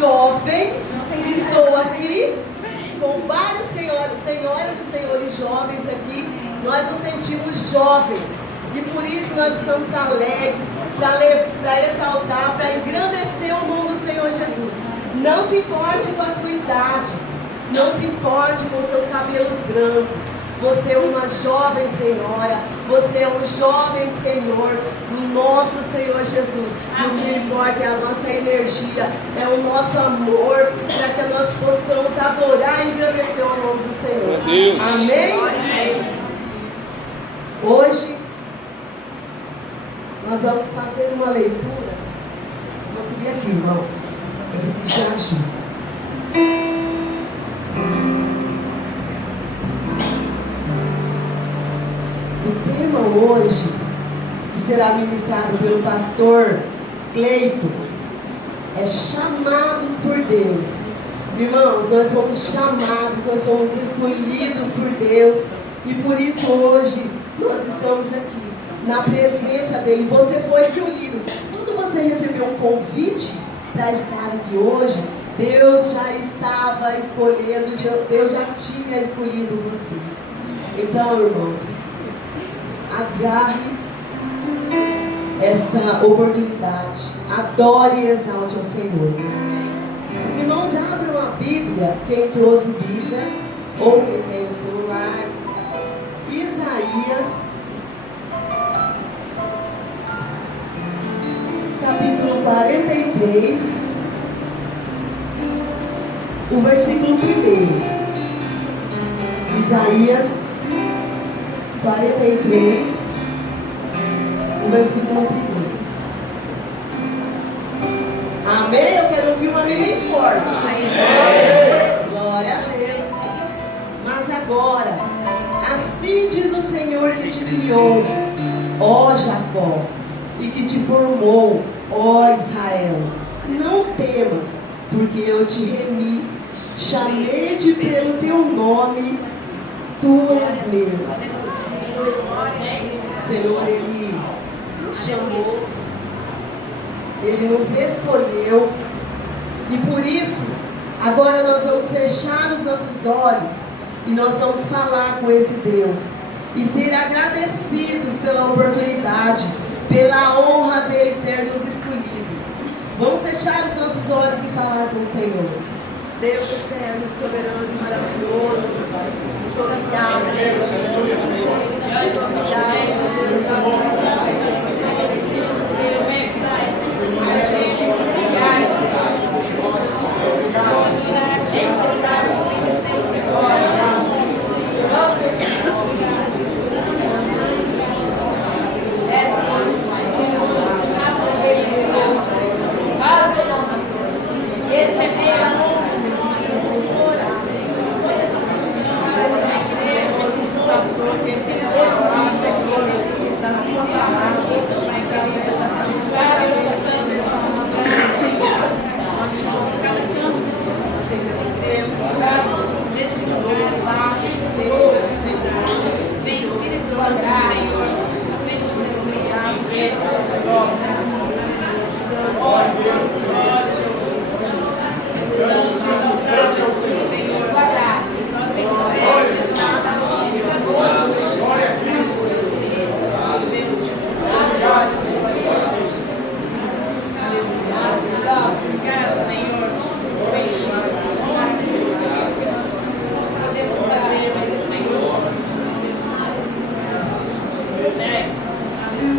jovem, estou aqui com vários senhoras e senhores jovens aqui. Nós nos sentimos jovens e por isso nós estamos alegres para exaltar, para engrandecer o nome do Senhor Jesus. Não se importe com a sua idade, não se importe com seus cabelos brancos. Você é uma jovem senhora, você é um jovem senhor do nosso Senhor Jesus. E o que importa é a nossa energia, é o nosso amor, para que nós possamos adorar e engrandecer o nome do Senhor. Amém? Hoje, nós vamos fazer uma leitura. Vou subir aqui, irmãos. Eu preciso de ajuda. O tema hoje, que será ministrado pelo pastor Cleito, é chamados por Deus. Irmãos, nós somos chamados, nós somos escolhidos por Deus. E por isso hoje nós estamos aqui, na presença dele. Você foi escolhido. Quando você recebeu um convite para estar aqui hoje, Deus já estava escolhendo, Deus já tinha escolhido você. Então, irmãos, agarre essa oportunidade, adore e exalte ao Senhor. Os irmãos abram a Bíblia, quem trouxe Bíblia, ou quem tem o celular, Isaías, capítulo 43, o versículo 1. Isaías 43, o versículo 1. Amém? Eu quero ouvir uma amém bem forte. Glória a Deus. Mas agora, assim diz o Senhor que te criou, ó Jacó, e que te formou, ó Israel. Não temas, porque eu te remi, chamei-te pelo teu nome, tu és meu. Senhor, Ele chamou, Ele nos escolheu, e por isso, agora nós vamos fechar os nossos olhos, e nós vamos falar com esse Deus, e ser agradecidos pela oportunidade, pela honra dele ter nos escolhido. Vamos fechar os nossos olhos e falar com o Senhor. Deus eterno, soberano e maravilhoso, muito obrigado,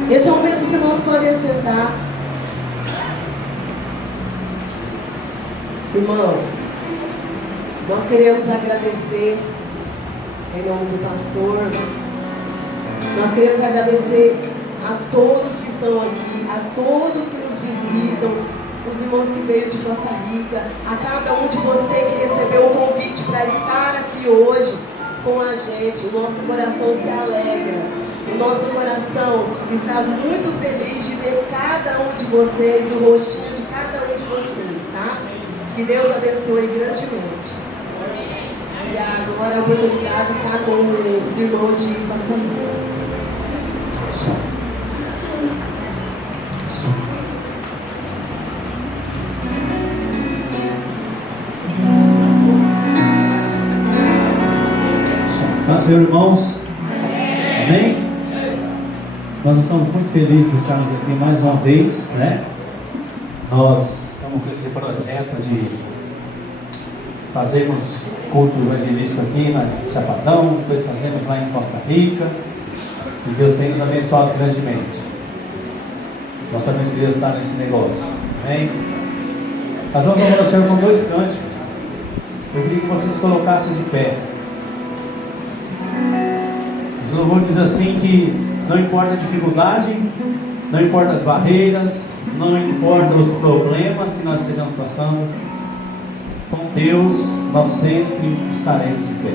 Nesse momento os irmãos podem sentar. Irmãos, nós queremos agradecer em nome do pastor. Nós queremos agradecer a todos que estão aqui, a todos que nos visitam, os irmãos que veio de Costa Rica, a cada um de vocês que recebeu o convite para estar aqui hoje com a gente. O nosso coração se alegra. O nosso coração está muito feliz de ver cada um de vocês, o rostinho de cada um de vocês, tá? Que Deus abençoe grandemente. E agora a oportunidade está com os irmãos de Costa Rica. do Senhor, irmãos? Amém? Nós estamos muito felizes de estarmos aqui mais uma vez, né? Nós estamos com esse projeto de fazermos culto evangelístico aqui na Chapadão, depois fazemos lá em Costa Rica, e Deus tem nos abençoado grandemente. Nós sabemos que Deus está nesse negócio. Amém? Nós vamos louvar o Senhor com 2 cânticos. Eu queria que vocês colocassem de pé. O louvor diz assim que não importa a dificuldade, não importa as barreiras, não importa os problemas que nós estejamos passando, com Deus nós sempre estaremos de pé.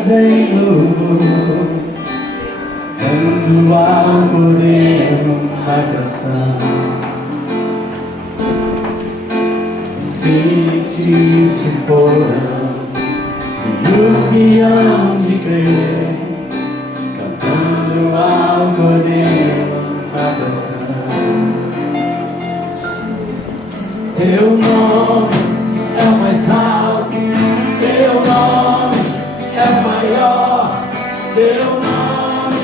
trazendo canto ao poder uma canção. Os que se foram e os que hão de crer, cantando ao poder uma canção. Teu nome é o mais alto, teu nome é o maior, teu nome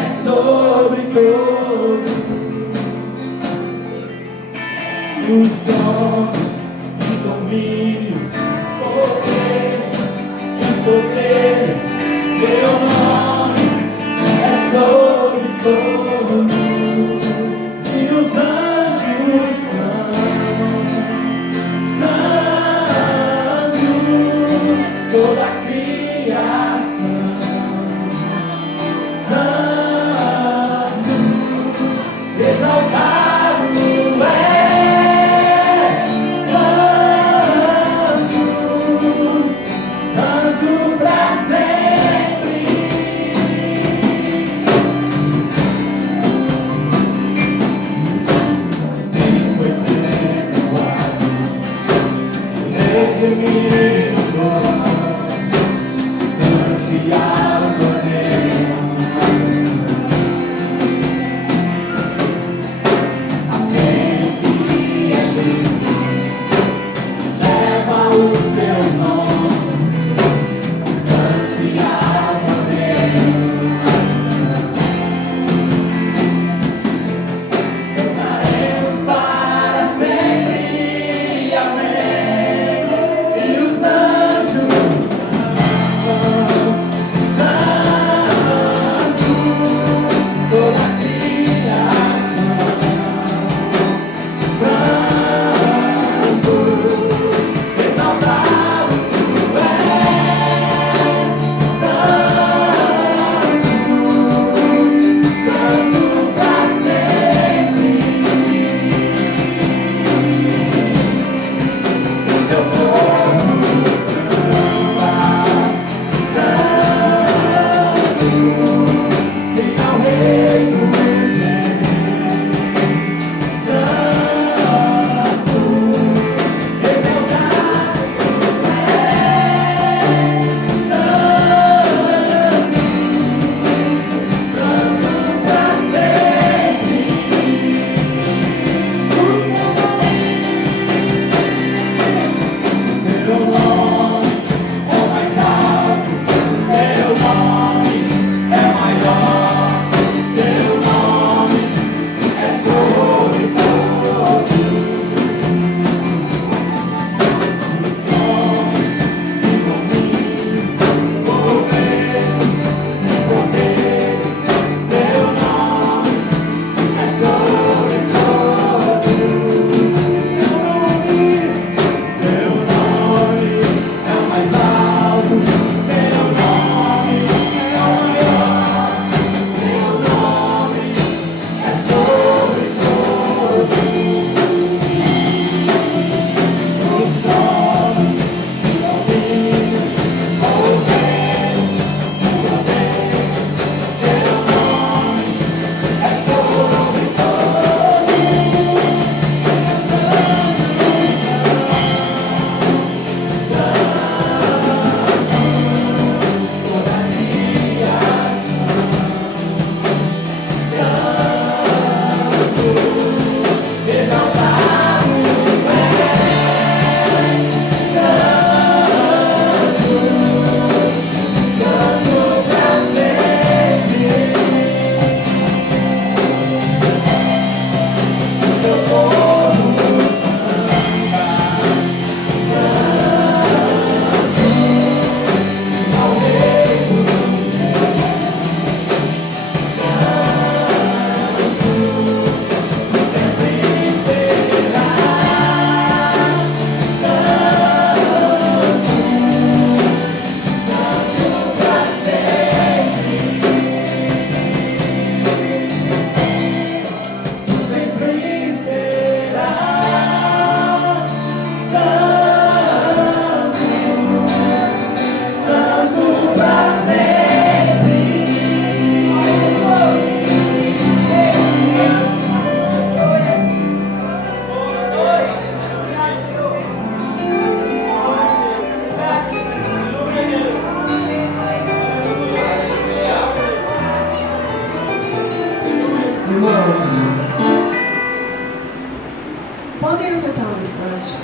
é sobre todos. Os dons e domínios, poderes, teu nome é sobre todos. E os anjos toda a criação, santo, exaltado és, santo, santo pra sempre. Quem foi perdoado, redimido, Podem assentar no instante.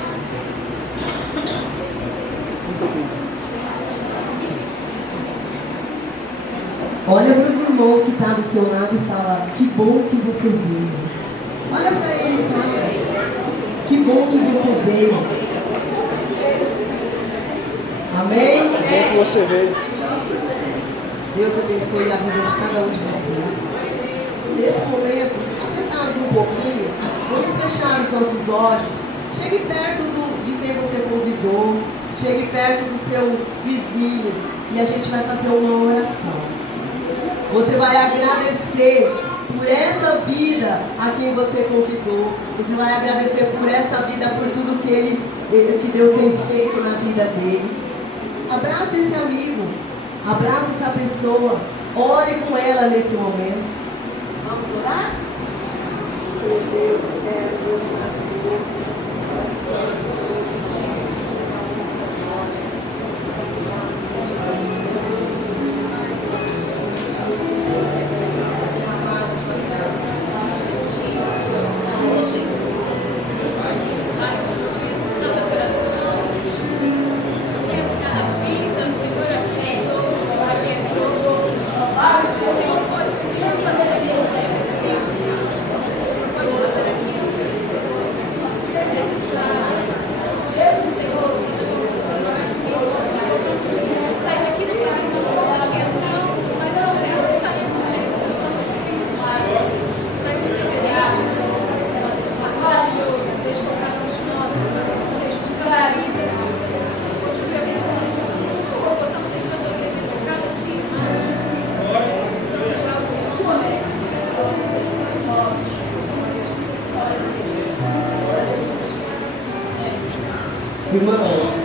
Olha para o irmão que está do seu lado e fala: que bom que você veio. Olha para ele e fala: que bom que você veio. Amém? Que bom que você veio. Deus abençoe a vida de cada um de vocês. Nesse momento, assentados um pouquinho, vamos fechar os nossos olhos. Chegue perto de quem você convidou. Chegue perto do seu vizinho. E a gente vai fazer uma oração. Você vai agradecer por essa vida a quem você convidou. Você vai agradecer por essa vida, por tudo que Deus tem feito na vida dele. Abraça esse amigo. Abraça essa pessoa. Ore com ela nesse momento. Vamos orar? Senhor Deus, Deus maravilhoso. Irmãos,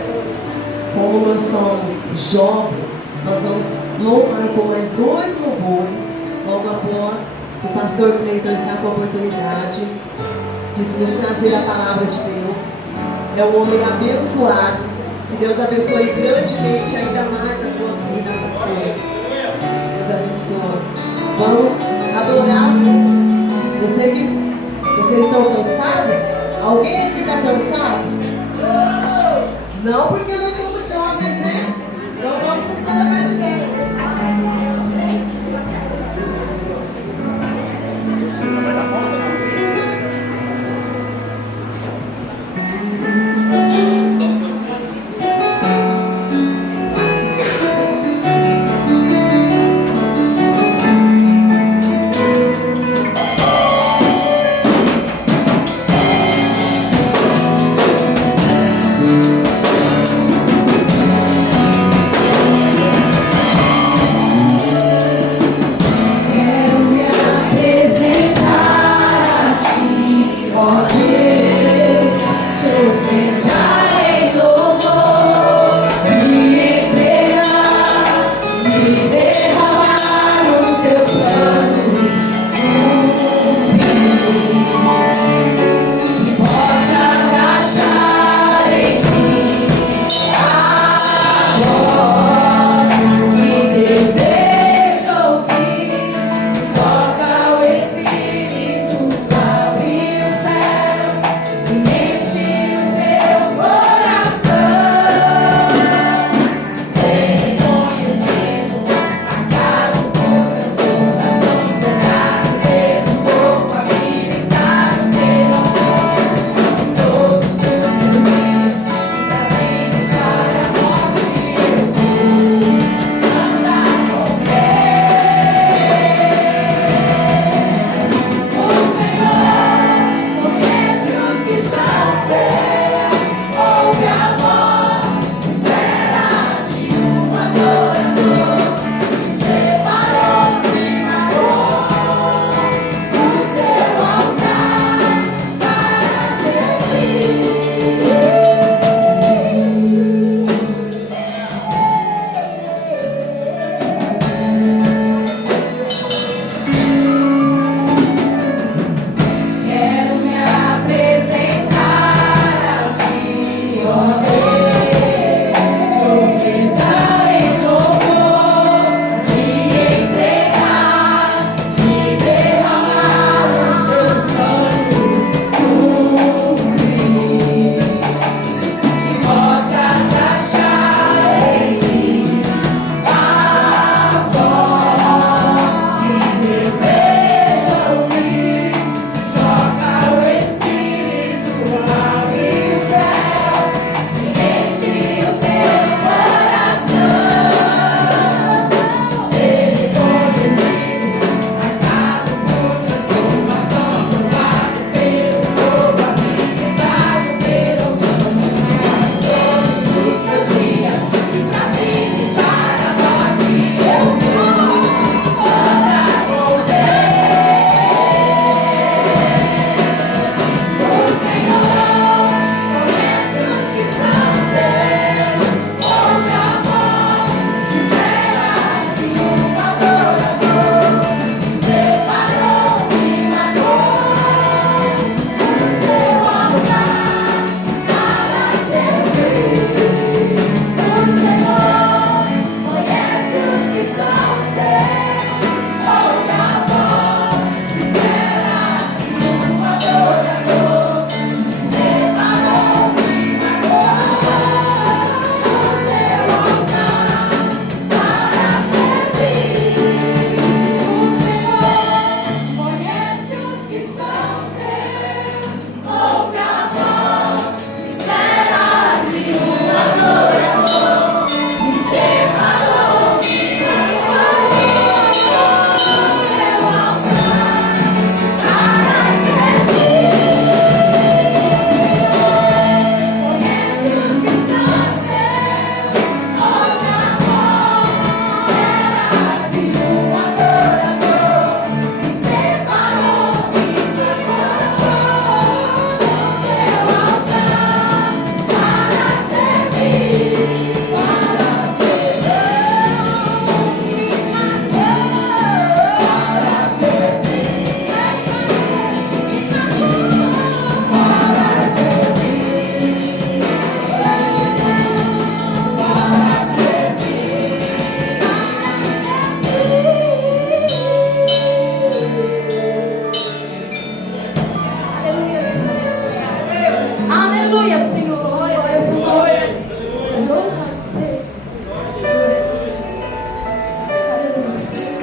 como nós somos jovens, nós vamos louvar com mais 2 louvores, logo após o pastor Cleiton estar com a oportunidade de nos trazer a palavra de Deus. É um homem abençoado, que Deus abençoe grandemente ainda mais a sua vida, pastor. Deus abençoe. Vamos adorar. Vocês estão cansados? Alguém aqui está cansado? Não, porque nós somos jovens, né? Então vamos nos colocar de pé. Toca o Espírito, abre o céu. Aleluia, Senhor. Glória a tua glória. Senhor, louvado seja. Aleluia, Senhor.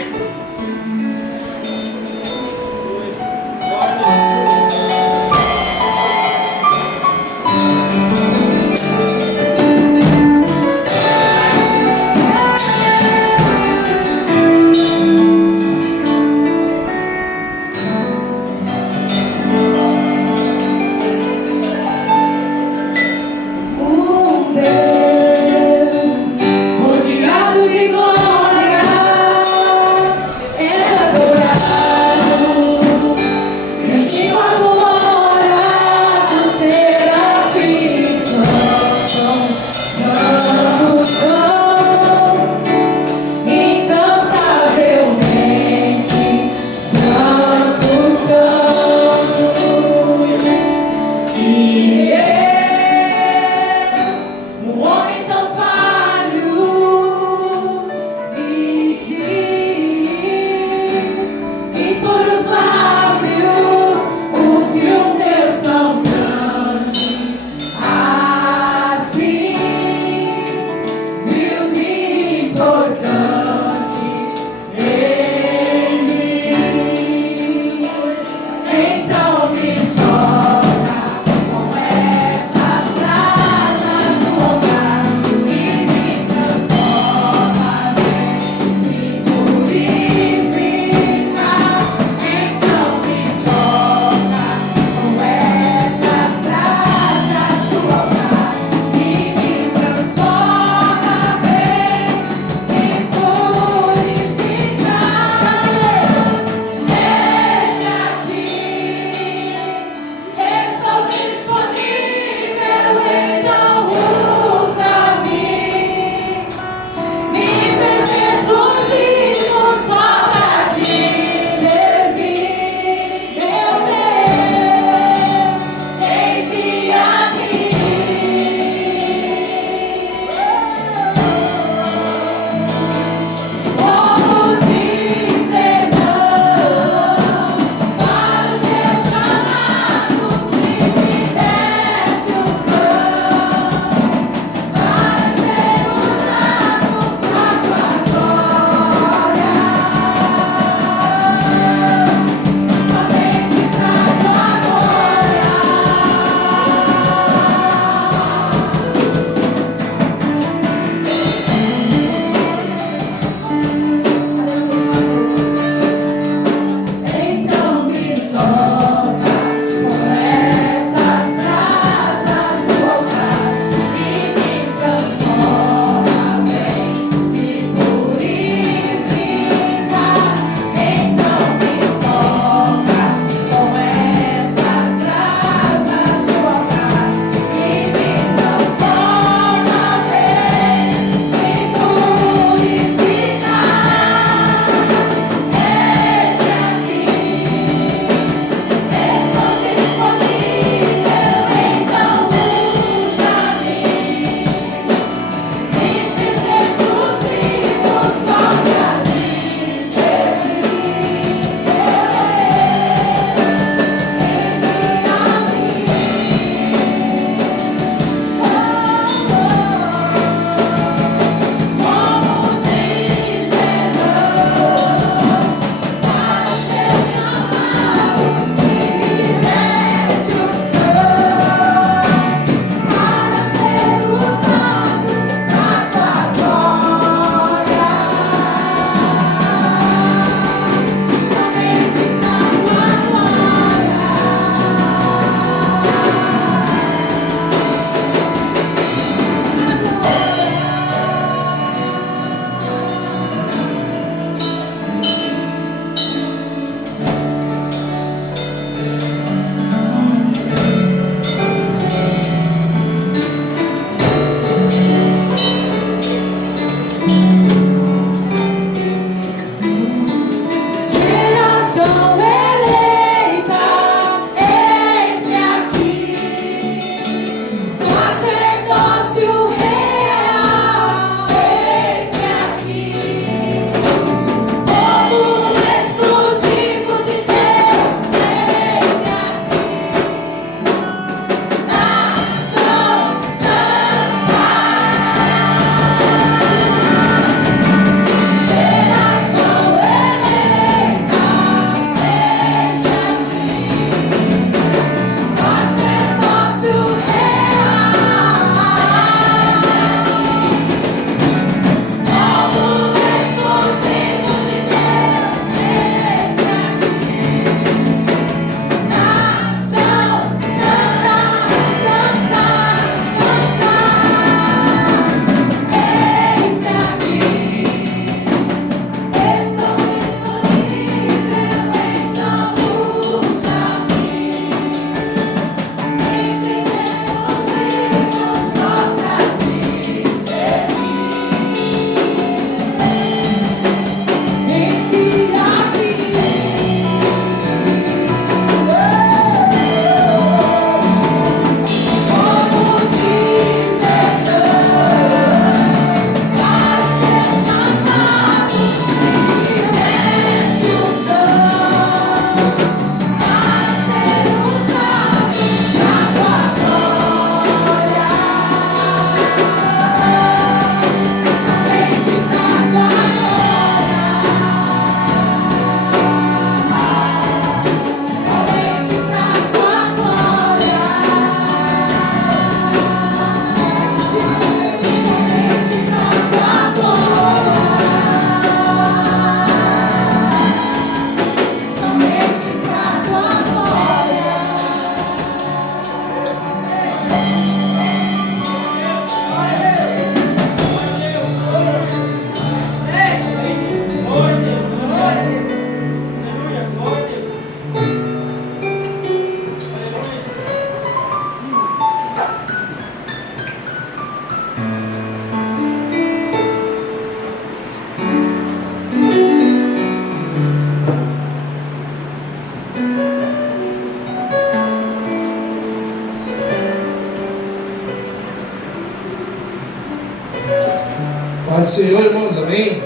Paz do Senhor, irmãos, amém?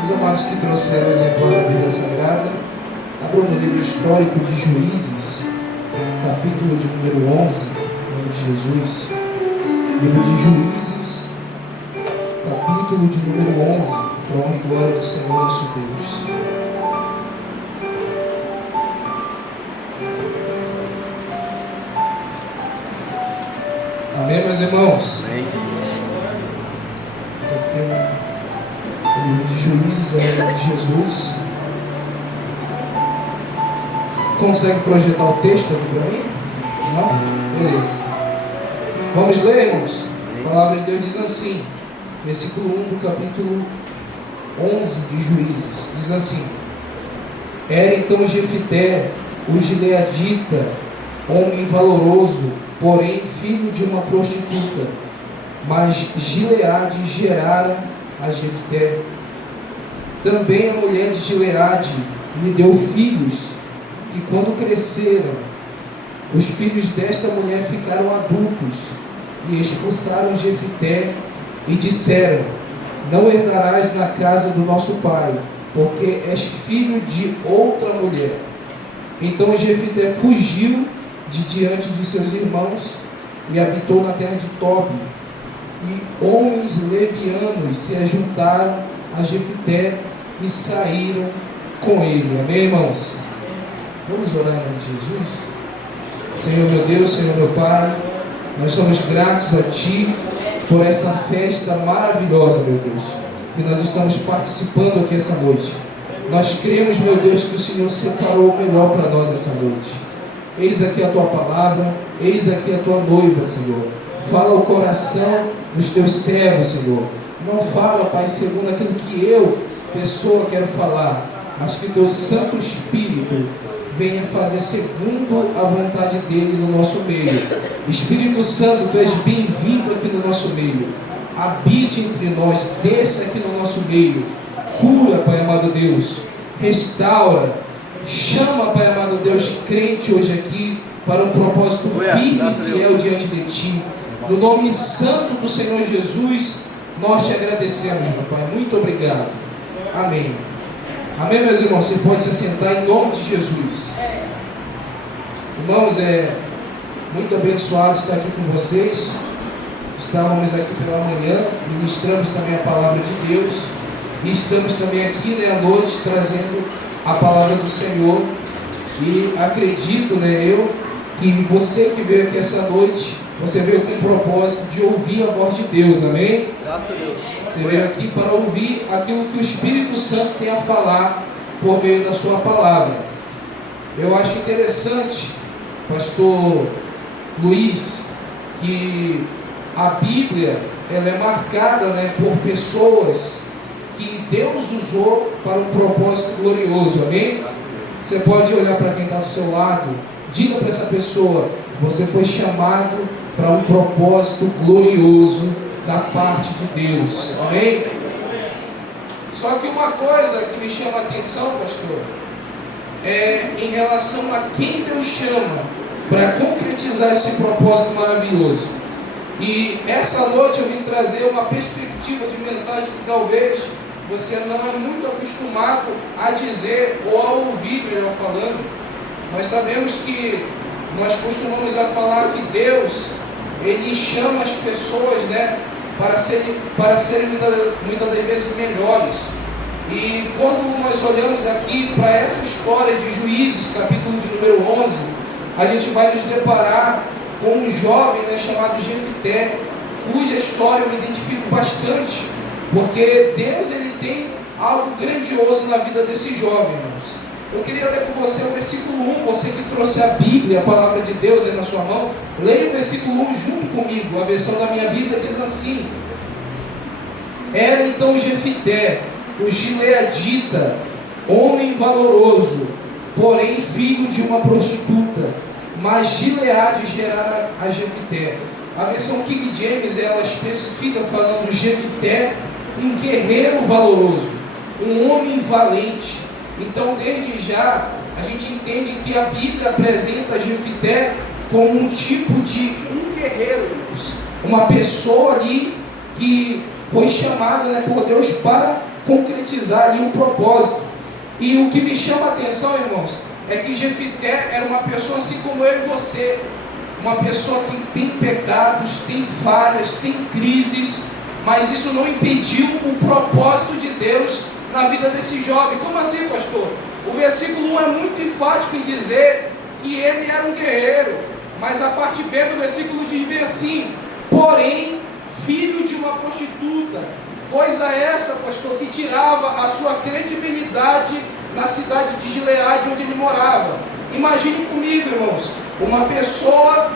Os amados que trouxeram o exemplar da Bíblia Sagrada, abram no livro histórico de Juízes, capítulo de número 11, em nome de Jesus. Livro de Juízes, capítulo de número 11, para a honra e glória do Senhor nosso Deus. Amém, meus irmãos? Amém. Esse aqui é o livro de Juízes, é o nome de Jesus. Consegue projetar o texto aqui para mim? Não? Beleza. Vamos ler, irmãos? A palavra de Deus diz assim, versículo 1 do capítulo 11 de Juízes. Diz assim: Era então Jefité, o gileadita, homem valoroso, porém filho de uma prostituta. Mas Gileade gerara a Jefté. Também a mulher de Gileade lhe deu filhos, que quando cresceram, os filhos desta mulher ficaram adultos, e expulsaram Jefté, e disseram: Não herdarás na casa do nosso pai, porque és filho de outra mulher. Então Jefté fugiu de diante de seus irmãos e habitou na terra de Tobi. E homens levianos se ajuntaram a Jefté e saíram com ele. Amém, irmãos? Vamos orar em nome de Jesus. Senhor meu Deus, Senhor meu Pai, nós somos gratos a Ti por essa festa maravilhosa, meu Deus, que nós estamos participando aqui essa noite. Nós cremos, meu Deus, que o Senhor separou o melhor para nós essa noite. Eis aqui a Tua palavra, eis aqui a Tua noiva, Senhor. Fala o coração dos Teus servos, Senhor. Não fala, Pai, segundo aquilo que eu, pessoa, quero falar, mas que Teu Santo Espírito venha fazer segundo a vontade dEle no nosso meio. Espírito Santo, Tu és bem-vindo aqui no nosso meio. Habite entre nós, desça aqui no nosso meio. Cura, Pai amado Deus. Restaura. Chama, Pai amado Deus, crente hoje aqui para um propósito firme e fiel diante de Ti. No nome santo do Senhor Jesus, nós Te agradecemos, meu Pai. Muito obrigado. Amém. Amém, meus irmãos? Você pode se assentar em nome de Jesus. Irmãos, é muito abençoado estar aqui com vocês. Estávamos aqui pela manhã, ministramos também a palavra de Deus. E estamos também aqui, à noite, trazendo a palavra do Senhor. E acredito, eu, que você que veio aqui essa noite, você veio com o propósito de ouvir a voz de Deus, amém? Graças a Deus. Você veio aqui para ouvir aquilo que o Espírito Santo tem a falar por meio da sua palavra. Eu acho interessante, pastor Luiz, que a Bíblia ela é marcada por pessoas que Deus usou para um propósito glorioso, amém? Você pode olhar para quem está do seu lado, diga para essa pessoa: você foi chamado para um propósito glorioso da parte de Deus, amém? Só que uma coisa que me chama a atenção, pastor, é em relação a quem Deus chama para concretizar esse propósito maravilhoso. E essa noite eu vim trazer uma perspectiva de mensagem que talvez você não é muito acostumado a dizer ou a ouvir, melhor falando. Nós sabemos que nós costumamos a falar que Deus, Ele chama as pessoas, para serem muitas das vezes melhores. E quando nós olhamos aqui para essa história de Juízes, capítulo de número 11, a gente vai nos deparar com um jovem chamado Jefté, cuja história eu me identifico bastante, porque Deus ele tem algo grandioso na vida desse jovem, irmãos. Eu queria ler com você o versículo 1, você que trouxe a Bíblia, a palavra de Deus aí na sua mão, leia o versículo 1 junto comigo. A versão da minha Bíblia diz assim: Era então Jefté, o gileadita, homem valoroso, porém filho de uma prostituta, mas Gileade gerara a Jefté. A versão King James, ela especifica falando Jefté, um guerreiro valoroso, um homem valente. Então, desde já, a gente entende que a Bíblia apresenta Jefté como um tipo de um guerreiro, uma pessoa ali que foi chamada, né, por Deus para concretizar ali um propósito. E o que me chama a atenção, irmãos, é que Jefité era uma pessoa assim como eu e você, uma pessoa que tem pecados, tem falhas, tem crises, mas isso não impediu o propósito de Deus na vida desse jovem. Como assim, pastor? O versículo 1 é muito enfático em dizer que ele era um guerreiro, mas a parte B do versículo diz bem assim: porém, filho de uma prostituta. Coisa essa, pastor, que tirava a sua credibilidade na cidade de Gileade, onde ele morava. Imagine comigo, irmãos, uma pessoa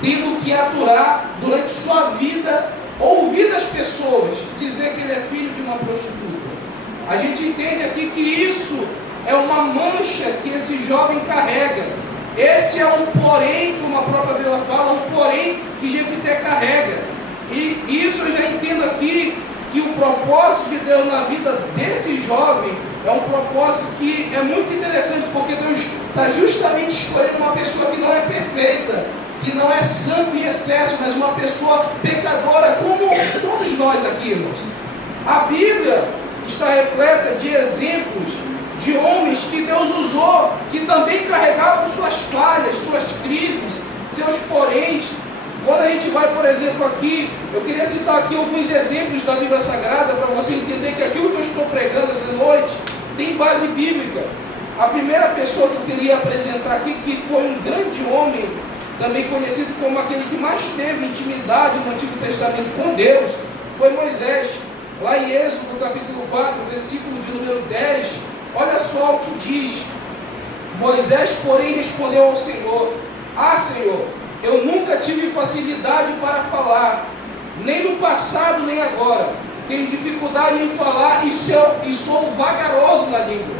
tendo que aturar durante sua vida, ouvir das pessoas dizer que ele é filho de uma prostituta. A gente entende aqui que isso é uma mancha que esse jovem carrega. Esse é um porém, como a própria Bíblia fala, um porém que Jefité carrega. E isso eu já entendo aqui, que o propósito de Deus na vida desse jovem é um propósito que é muito interessante, porque Deus está justamente escolhendo uma pessoa que não é perfeita, que não é santo em excesso, mas uma pessoa pecadora, como todos nós aqui, irmãos. A Bíblia está repleta de exemplos de homens que Deus usou, que também carregavam suas falhas, suas crises, seus poréns. Quando a gente vai, por exemplo, aqui, eu queria citar aqui alguns exemplos da Bíblia Sagrada, para você entender que aquilo que eu estou pregando essa noite tem base bíblica. A primeira pessoa que eu queria apresentar aqui, que foi um grande homem, também conhecido como aquele que mais teve intimidade no Antigo Testamento com Deus, foi Moisés. Lá em Êxodo, capítulo 4, versículo de número 10, olha só o que diz: Moisés, porém, respondeu ao Senhor: ah, Senhor, eu nunca tive facilidade para falar, nem no passado, nem agora. Tenho dificuldade em falar e sou vagaroso na língua.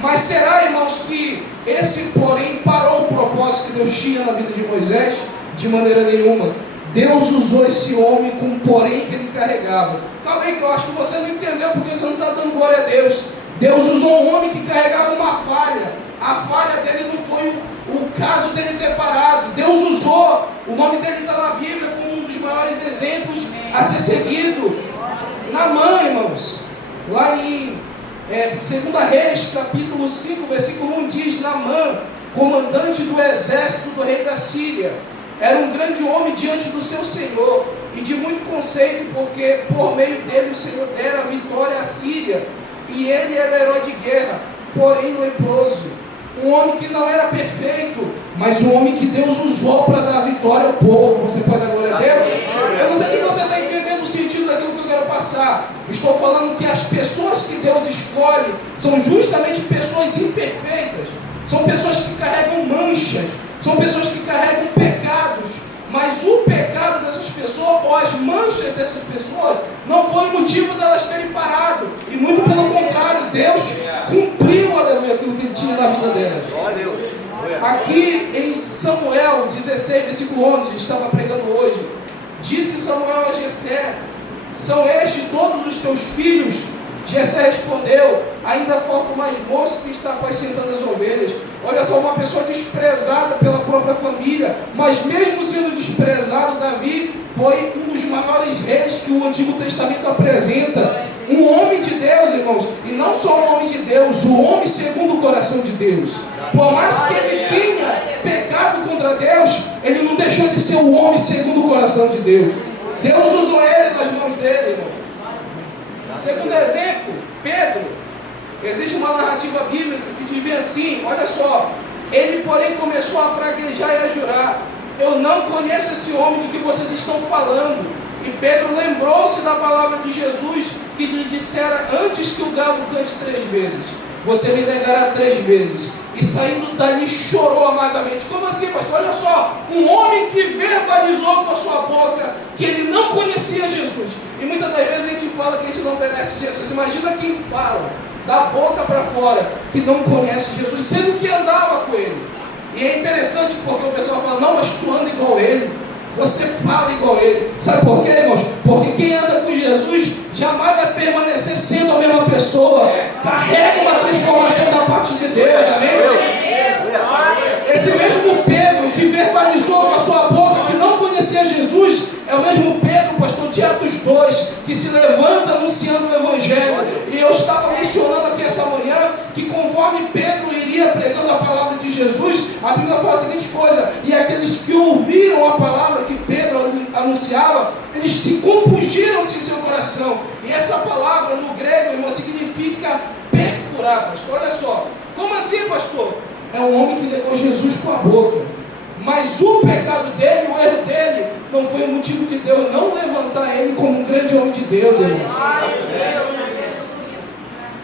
Mas será, irmãos, que esse porém parou o propósito que Deus tinha na vida de Moisés? De maneira nenhuma. Deus usou esse homem com um porém que ele carregava. Calma aí, que eu acho que você não entendeu, porque você não está dando glória a Deus. Deus usou um homem que carregava uma falha. A falha dele não foi o caso dele ter parado. Deus usou, o nome dele está na Bíblia como um dos maiores exemplos a ser seguido. Naamã, irmãos, lá em 2 Reis, capítulo 5, versículo 1, diz: Naamã, comandante do exército do rei da Síria, era um grande homem diante do seu Senhor, e de muito conceito, porque por meio dele o Senhor dera a vitória à Síria, e ele era herói de guerra, porém leproso. Um homem que não era perfeito, mas um homem que Deus usou para dar vitória ao povo. Você pode dar glória a Deus? Eu não sei se você está entendendo o sentido daquilo que eu quero passar. Estou falando que as pessoas que Deus escolhe são justamente pessoas imperfeitas, são pessoas que carregam manchas, são pessoas que carregam pecados, mas o pecado dessas pessoas, ou as manchas dessas pessoas, não foi o motivo delas terem parado, e muito pelo contrário, Deus cumpriu, aleluia, aquilo que ele tinha na vida delas. Aqui em Samuel 16, versículo 11, estava pregando hoje, disse Samuel a Jessé: são estes todos os teus filhos? Jessé respondeu: ainda falta o mais moço que está apacentando as ovelhas. Olha só, uma pessoa desprezada pela própria família, mas mesmo sendo desprezado, Davi foi um dos maiores reis que o Antigo Testamento apresenta. Um homem de Deus, irmãos, e não só um homem de Deus, o homem segundo o coração de Deus. Por mais que ele tenha pecado contra Deus, ele não deixou de ser o homem segundo o coração de Deus. Deus usou ele nas mãos dele, irmão. Segundo exemplo, Pedro. Existe uma narrativa bíblica que diz bem assim: olha só, ele porém começou a praguejar e a jurar: eu não conheço esse homem de que vocês estão falando. E Pedro lembrou-se da palavra de Jesus, que lhe dissera antes que o galo cante 3 vezes: você me negará 3 vezes. E saindo dali chorou amargamente. Como assim, pastor? Olha só, um homem que verbalizou com a sua boca que ele não conhecia Jesus. E muitas das vezes a gente fala que a gente não conhece Jesus. Imagina quem fala da boca para fora que não conhece Jesus, sendo que andava com ele. E é interessante porque o pessoal fala: não, mas tu anda igual ele, você fala igual ele. Sabe por quê, irmãos? Porque quem anda com Jesus jamais vai permanecer sendo a mesma pessoa. Carrega uma transformação da parte de Deus, amém? Esse mesmo Pedro que verbalizou com a sua boca que não conhecia Jesus é o mesmo Pedro, pastor, de Atos dois, que se levanta anunciando o Evangelho. E eu estava mencionando aqui essa manhã que conforme Pedro iria pregando a palavra de Jesus, a Bíblia fala a seguinte coisa: e aqueles que ouviram a palavra que Pedro anunciava, eles se compungiram-se em seu coração. E essa palavra no grego, irmão, significa perfurar, pastor. Olha só, como assim, pastor? É um homem que negou Jesus com a boca, mas o pecado dele, o erro dele, não foi o motivo de Deus não levantar ele como um grande homem de Deus, irmãos.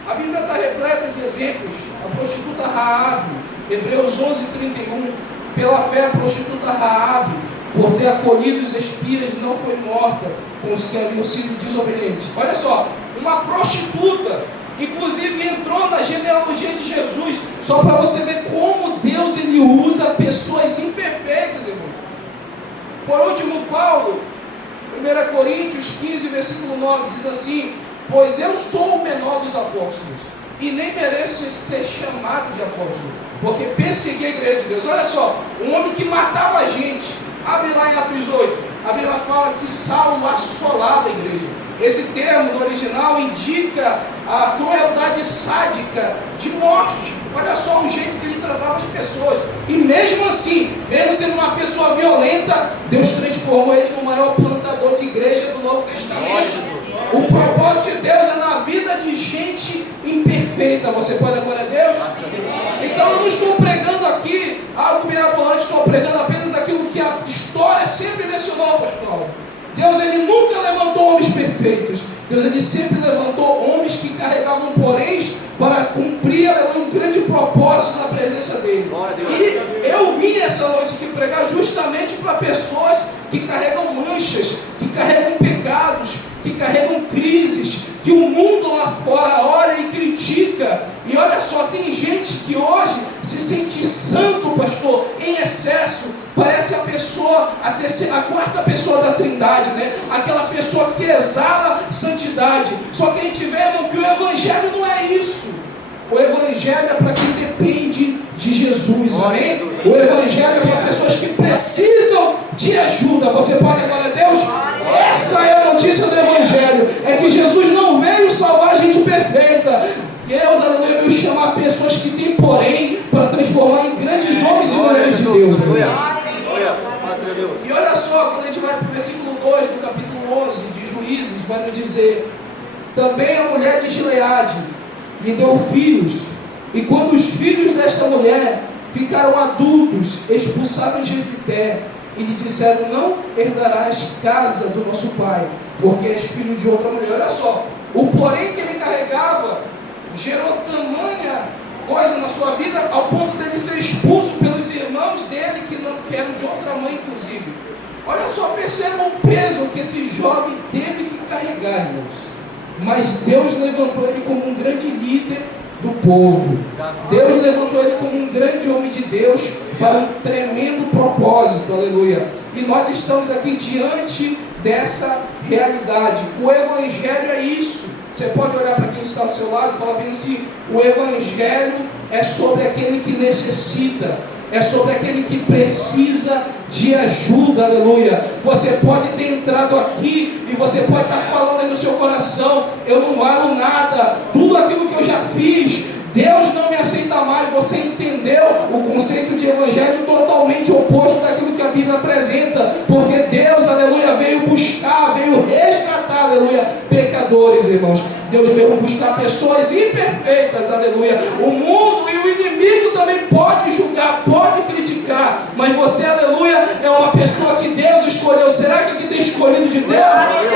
A Bíblia está repleta de exemplos. A prostituta Raabe, Hebreus 11:31, pela fé a prostituta Raabe, por ter acolhido os espias, não foi morta com os que haviam sido desobedientes. Olha só, uma prostituta, inclusive entrou na genealogia de Jesus, só para você ver como Deus ele usa pessoas imperfeitas, irmãos. Por último, Paulo, 1 Coríntios 15, versículo 9, diz assim: pois eu sou o menor dos apóstolos, e nem mereço ser chamado de apóstolo, porque persegui a igreja de Deus. Olha só, um homem que matava a gente. Abre lá em Atos 8, a Bíblia fala que Saulo assolava a igreja. Esse termo no original indica a crueldade sádica de morte. Olha só o jeito que ele tratava as pessoas. E mesmo assim, mesmo sendo uma pessoa violenta, Deus transformou ele no maior plantador de igreja do Novo Testamento. O propósito de Deus é na vida de gente imperfeita. Você pode dar glória a Deus? Então eu não estou pregando aqui algo mirabolante, estou pregando apenas aquilo que a história sempre mencionou, pastor. Deus ele nunca levantou homens perfeitos. Deus ele sempre levantou homens que carregavam poréns para cumprir um grande propósito na presença dele. E eu vim essa noite aqui pregar justamente para pessoas que carregam manchas, que carregam pecados, que carregam crises, que o mundo lá fora olha e critica. E olha só, tem gente que hoje se sente santo, pastor, em excesso. Parece a quarta pessoa da Trindade, né? Aquela pessoa que exala santidade. Só que a gente vê, irmão, que o Evangelho não é isso. O Evangelho é para quem depende de Jesus, amém? O Evangelho é para pessoas que precisam de ajuda. Você pode agora a Deus? Essa é a notícia do Evangelho. É que Jesus não veio salvar a gente perfeita. Deus, aleluia, veio chamar pessoas que têm porém para transformar em grandes homens e mulheres de Deus. E olha só, quando a gente vai para o versículo 2 do capítulo 11 de Juízes, vai nos dizer: também a mulher de Gileade lhe deu filhos, e quando os filhos desta mulher ficaram adultos, expulsaram Jefité e lhe disseram: não herdarás casa do nosso pai, porque és filho de outra mulher. Olha só, o porém que ele carregava gerou tamanha coisa na sua vida ao ponto dele ser expulso pelos irmãos dele que eram de outra mãe inclusive. Olha só, percebam o peso que esse jovem teve que carregar, irmãos. Mas Deus levantou ele como um grande líder do povo. Deus levantou ele como um grande homem de Deus para um tremendo propósito, aleluia. E nós estamos aqui diante dessa realidade. O Evangelho é isso. Você pode olhar para quem está ao seu lado e falar bem assim: o Evangelho é sobre aquele que necessita, é sobre aquele que precisa de ajuda, aleluia. Você pode ter entrado aqui e você pode estar falando aí no seu coração: eu não valo nada, tudo aquilo que eu já fiz, Deus não me aceita mais. Você entendeu o conceito de evangelho totalmente oposto daquilo que a Bíblia apresenta, porque Deus, aleluia, veio buscar, veio resgatar, aleluia, pecadores, irmãos. Deus veio buscar pessoas imperfeitas, aleluia. O mundo e o inimigo também pode julgar, pode criticar, mas você, aleluia, é uma pessoa que Deus escolheu. Será que aqui tem escolhido de Deus?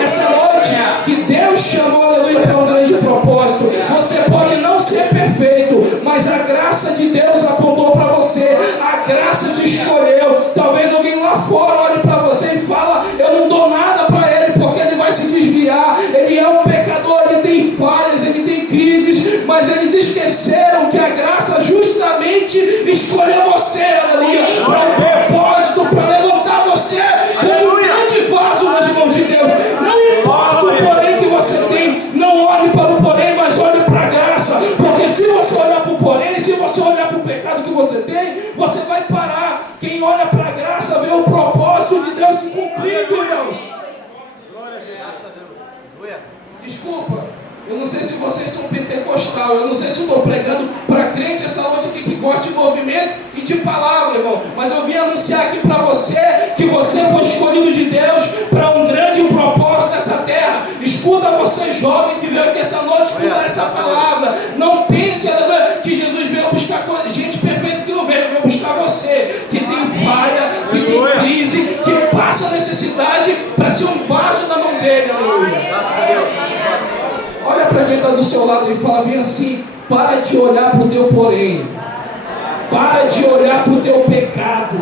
Essa noite que Deus chamou, aleluia, para um grande propósito. Você pode não ser perfeito, mas a graça de Deus apontou para você, a graça te escolheu. Talvez alguém lá fora olhe para você e fala: eu não dou nada para ele, porque ele vai se desviar, ele é um pecador, ele tem falhas, ele tem crises, mas eles esqueceram que a graça justamente escolheu você, aleluia, para um propósito, para levantar você como um grande vaso nas mãos de Deus. Não importa o porém que você tem, não olhe para o porém, mas olhe para a graça, porque se você olhar para o porém, se você olhar para o pecado que você tem, você vai parar. Quem olha para a graça vê o propósito Eu não sei se vocês são pentecostal, eu não sei se eu estou pregando para crente essa noite aqui que gosta de movimento e de palavra, irmão. Mas eu vim anunciar aqui para você que você foi escolhido de Deus para um grande propósito nessa terra. Escuta você, jovem, que veio aqui essa noite escutar essa palavra. Não pense que Jesus veio buscar gente perfeita que não veio buscar você, que tem falha, que tem crise, que passa necessidade para ser um vaso na mão dele. Aleluia. Graças a Deus. Olha para quem está do seu lado e fala bem assim: para de olhar para o teu porém, para de olhar para o teu pecado,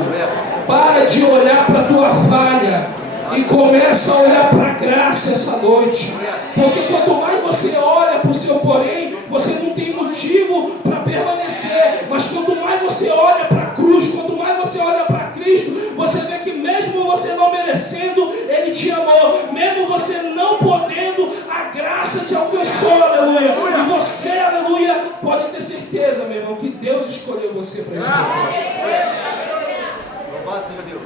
para de olhar para a tua falha e começa a olhar para a graça essa noite. Porque quanto mais você olha para o seu porém, você não tem motivo para permanecer. Mas quanto mais você olha para a cruz, quanto mais você olha para Cristo, você vê que mesmo você não merecendo, Ele te amou. Mesmo você não podendo, a graça te alcançou, aleluia. E você, aleluia, pode ter certeza, meu irmão, que Deus escolheu você para esse propósito. Louvado seja Deus.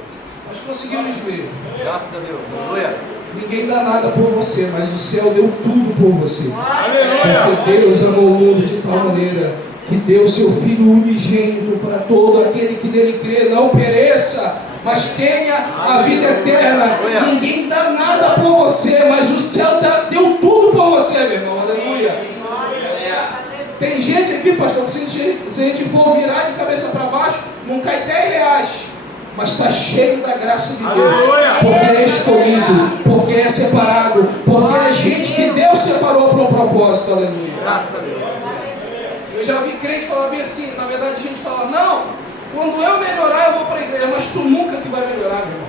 Nós conseguimos ver. Graças a Deus. Aleluia. Ninguém dá nada por você, mas o céu deu tudo por você. Porque Deus amou o mundo de tal maneira que deu o seu Filho unigênito para todo aquele que nele crê não pereça, mas tenha a vida eterna. Ninguém dá nada por você, mas o céu deu tudo por você, meu irmão. Aleluia. Tem gente aqui, pastor, que se a gente for virar de cabeça para baixo, não cai 10 reais. Mas está cheio da graça de Deus, porque é escolhido, porque é separado, porque é gente que Deus separou para um propósito, aleluia. Graças a Deus. Eu já vi crente falar bem assim, na verdade a gente fala, não, quando eu melhorar eu vou para a igreja, mas tu nunca que vai melhorar, meu irmão.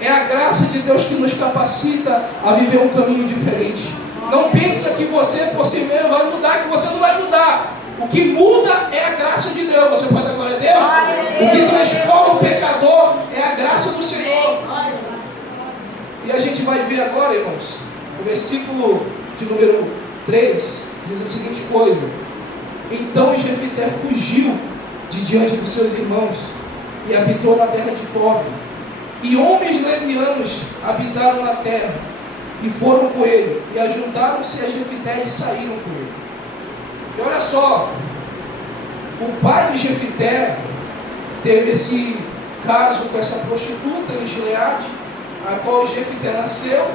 É a graça de Deus que nos capacita a viver um caminho diferente. Não pensa que você por si mesmo vai mudar, que você não vai mudar. O que muda é a graça de Deus. Você pode dar glória a Deus? O que transforma o pecador é a graça do Senhor. E a gente vai ver agora, irmãos, o versículo de número 3 diz a seguinte coisa: então Jefité fugiu de diante dos seus irmãos e habitou na terra de Tob. E homens levianos habitaram na terra e foram com ele, e ajuntaram-se a Jefité e saíram com ele. E olha só, o pai de Jefité teve esse caso com essa prostituta em Gileade, a qual Jefité nasceu,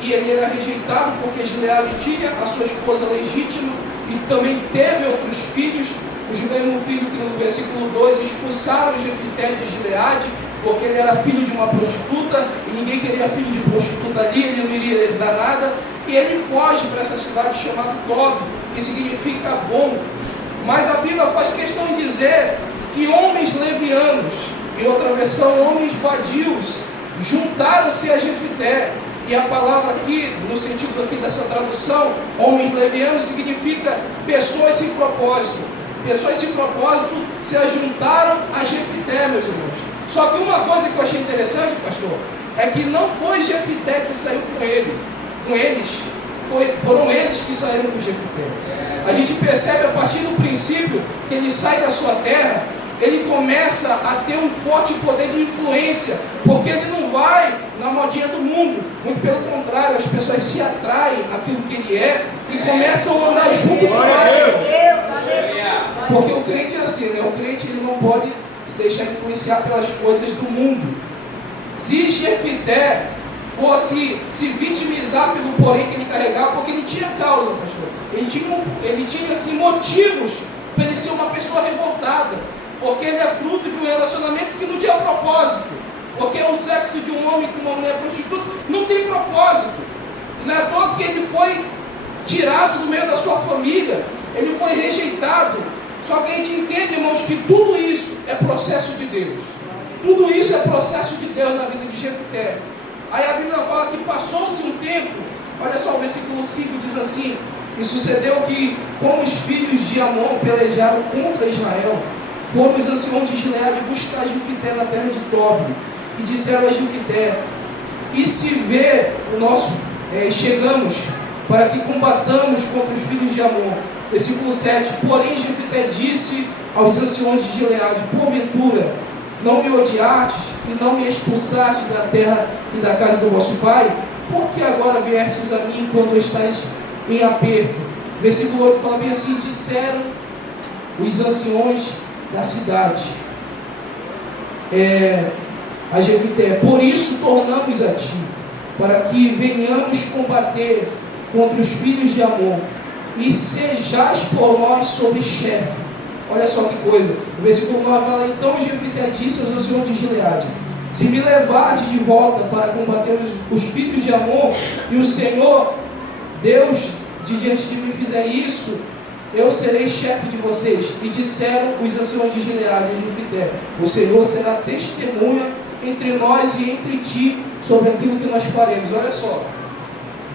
e ele era rejeitado porque Gileade tinha a sua esposa legítima e também teve outros filhos. Os mesmos filhos que no versículo 2 expulsaram Jefité de Gileade, porque ele era filho de uma prostituta, e ninguém queria filho de prostituta ali, ele não iria herdar nada, e ele foge para essa cidade chamada Tob, que significa bom. Mas a Bíblia faz questão de dizer que homens levianos, em outra versão, homens vadios, juntaram-se a Jefité. E a palavra aqui, no sentido aqui dessa tradução, homens levianos, significa pessoas sem propósito. Pessoas sem propósito se ajuntaram a Jefité, meus irmãos. Só que uma coisa que eu achei interessante, pastor, é que não foi Jefité que saiu com eles, foram eles que saíram com Jefité. A gente percebe a partir do princípio que ele sai da sua terra, ele começa a ter um forte poder de influência, porque ele não vai na modinha do mundo, muito pelo contrário, as pessoas se atraem àquilo que ele é e começam a andar junto com ele. Porque o crente é assim, né? O crente ele não pode se deixar influenciar pelas coisas do mundo. Se Jefité fosse se vitimizar pelo porém que ele carregava, porque ele tinha causa, pastor. Ele tinha assim, motivos para ele ser uma pessoa revoltada, porque ele é fruto de um relacionamento que não tinha propósito, porque o sexo de um homem com uma mulher prostituta não tem propósito. Não é à toa que ele foi tirado do meio da sua família, ele foi rejeitado. Só que a gente entende, irmãos, que tudo isso é processo de Deus. Tudo isso é processo de Deus na vida de Jefité. Aí a Bíblia fala que passou-se um tempo, olha só, o versículo 5 diz assim: e sucedeu que, como os filhos de Amon pelejaram contra Israel, foram os anciãos de Gileade buscar Jefité na terra de Tob, e disseram a Jefité: e se vê o nosso, chegamos para que combatamos contra os filhos de Amon. Versículo 7, porém Jefité disse aos anciões de Gileade: porventura não me odiastes e não me expulsaste da terra e da casa do vosso pai? Por que agora viestes a mim quando estáis em aperto. Versículo 8 fala bem assim: disseram os anciões da cidade a Jefité: por isso tornamos a ti, para que venhamos combater contra os filhos de Amon, e sejais por nós sobre chefe. Olha só que coisa. O versículo 9 fala: então Jefité disse aos anciões de Gileade: se me levardes de volta para combater os filhos de Amon, e o Senhor Deus de diante de mim fizer isso, eu serei chefe de vocês. E disseram os anciões de Gileade a Jefité: o Senhor será testemunha entre nós e entre ti sobre aquilo que nós faremos. Olha só,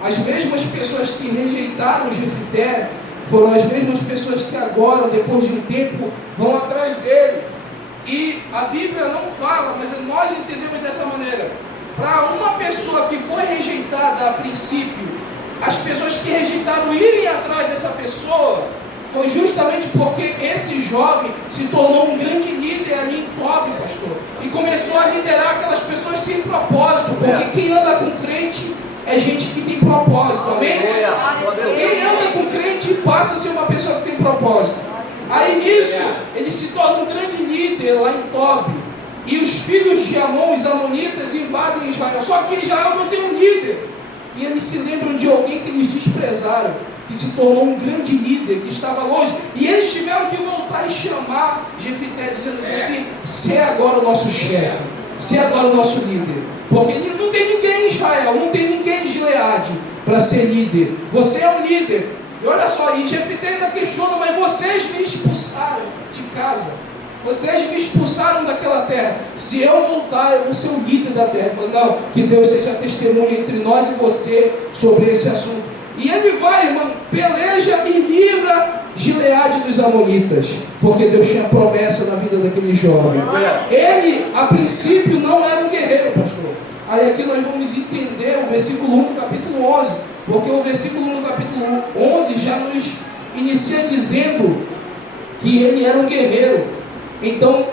as mesmas pessoas que rejeitaram Jefité foram as mesmas pessoas que agora, depois de um tempo, vão atrás dele. E a Bíblia não fala, mas nós entendemos dessa maneira: para uma pessoa que foi rejeitada a princípio, as pessoas que rejeitaram irem atrás dessa pessoa, foi justamente porque esse jovem se tornou um grande líder ali em Tobi, pastor, e começou a liderar aquelas pessoas sem propósito, porque quem anda com crente é gente que tem propósito, amém? Quem anda com crente passa a ser uma pessoa que tem propósito. Aí nisso, ele se torna um grande líder lá em Tobi, e os filhos de Amon, os amonitas, invadem Israel. Só que Israel não tem um líder, e eles se lembram de alguém que eles desprezaram, que se tornou um grande líder, que estava longe, e eles tiveram que voltar e chamar Jefité, dizendo assim: você é agora o nosso chefe, você é agora o nosso líder, porque não tem ninguém em Israel, não tem ninguém em Gileade para ser líder, você é o líder. E olha só, e Jefité ainda questiona: mas vocês me expulsaram de casa, vocês me expulsaram daquela terra, se eu voltar eu vou ser o líder da terra. Ele falou: não, que Deus seja testemunha entre nós e você sobre esse assunto. E ele vai, irmão, peleja e livra Gileade dos amonitas, porque Deus tinha promessa na vida daquele jovem. Ele, a princípio, não era um guerreiro, pastor. Aí aqui nós vamos entender o versículo 1 do capítulo 11, porque o versículo 1 do capítulo 11 já nos inicia dizendo que ele era um guerreiro. Então,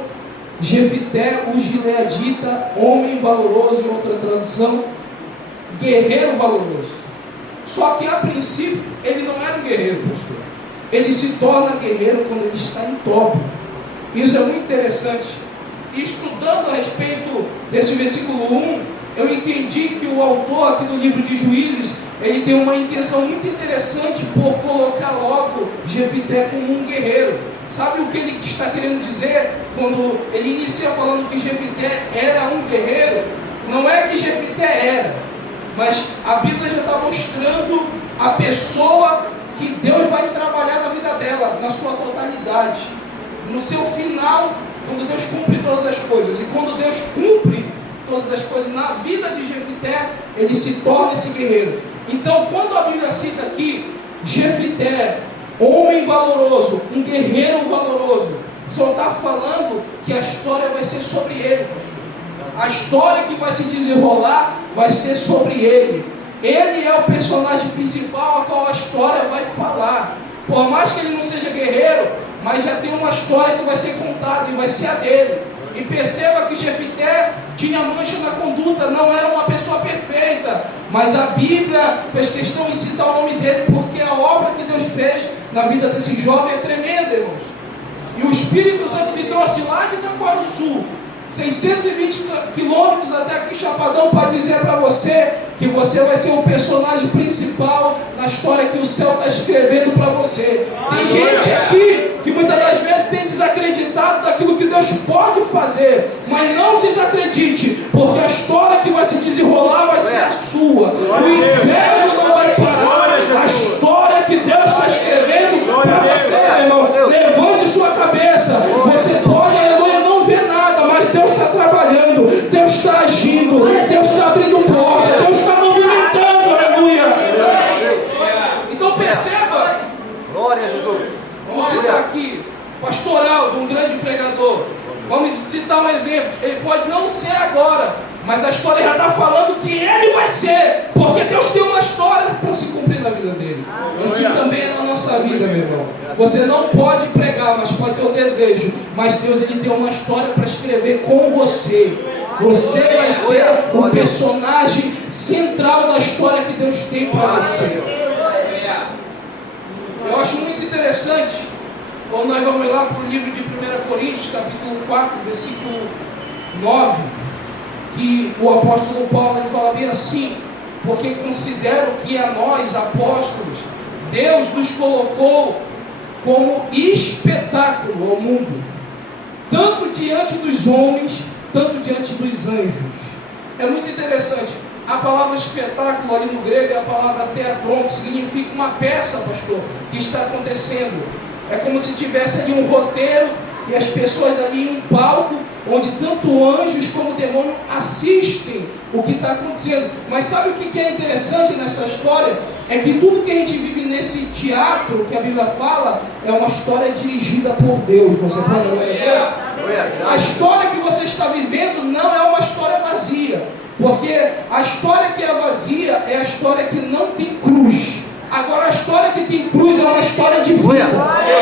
Jefité, o gileadita, homem valoroso, em outra tradução, guerreiro valoroso. Só que a princípio ele não era um guerreiro, pastor. Ele se torna guerreiro quando ele está em Tobi. Isso é muito interessante. E estudando a respeito desse versículo 1, eu entendi que o autor aqui do livro de Juízes, ele tem uma intenção muito interessante por colocar logo Jefité como um guerreiro. Sabe o que ele está querendo dizer quando ele inicia falando que Jefité era um guerreiro? Não é que Jefité era, mas a Bíblia já está mostrando a pessoa que Deus vai trabalhar na vida dela, na sua totalidade, no seu final, quando Deus cumpre todas as coisas. E quando Deus cumpre todas as coisas na vida de Jefité, ele se torna esse guerreiro. Então, quando a Bíblia cita aqui Jefité, homem valoroso, um guerreiro valoroso, só está falando que a história vai ser sobre ele, pastor. A história que vai se desenrolar vai ser sobre ele. Ele é o personagem principal a qual a história vai falar. Por mais que ele não seja guerreiro, mas já tem uma história que vai ser contada e vai ser a dele. E perceba que Jefité tinha mancha na conduta, não era uma pessoa perfeita, mas a Bíblia fez questão de citar o nome dele, porque a obra que Deus fez na vida desse jovem é tremenda, irmãos. E o Espírito Santo me trouxe lá de Itaquaruçu, 620 quilômetros até aqui em Chapadão, para dizer para você que você vai ser o personagem principal na história que o céu está escrevendo para você. Tem gente aqui que muitas das vezes tem desacreditado daquilo que Deus pode fazer, mas não desacredite, porque a história que vai se desenrolar vai ser a sua. O inferno não vai parar. A história que Deus está escrevendo para você, irmão. Levante sua cabeça. Você pode, aleluia, não ver nada, mas Deus está trabalhando, Deus está agindo, Deus está abrindo porta, Deus está movimentando, aleluia. Então perceba. Glória a Jesus. Vamos citar aqui Pastoral, de um grande pregador. Vamos citar um exemplo. Ele pode não ser agora, mas a história já está falando que ele vai ser, porque Deus tem uma história para se cumprir na vida dele. Assim também é na nossa vida, meu irmão. Você não pode pregar, mas pode ter o desejo. Mas Deus, ele tem uma história para escrever com você. Você vai ser o personagem central da história que Deus tem para você. Eu acho muito interessante quando nós vamos lá para o livro de 1 Coríntios, capítulo 4, versículo 9, que o apóstolo Paulo ele fala bem assim: porque considero que a nós, apóstolos, Deus nos colocou como espetáculo ao mundo, tanto diante dos homens, tanto diante dos anjos. É muito interessante. A palavra espetáculo ali no grego é a palavra teatron, que significa uma peça, pastor, que está acontecendo. É como se tivesse ali um roteiro e as pessoas ali em um palco, onde tanto anjos como demônios assistem o que está acontecendo. Mas sabe o que é interessante nessa história? É que tudo que a gente vive nesse teatro que a Bíblia fala é uma história dirigida por Deus. Você pode ler? A história que você está vivendo não é uma história vazia, porque a história que é vazia é a história que não tem cruz. Agora a história que tem cruz é uma história de vida,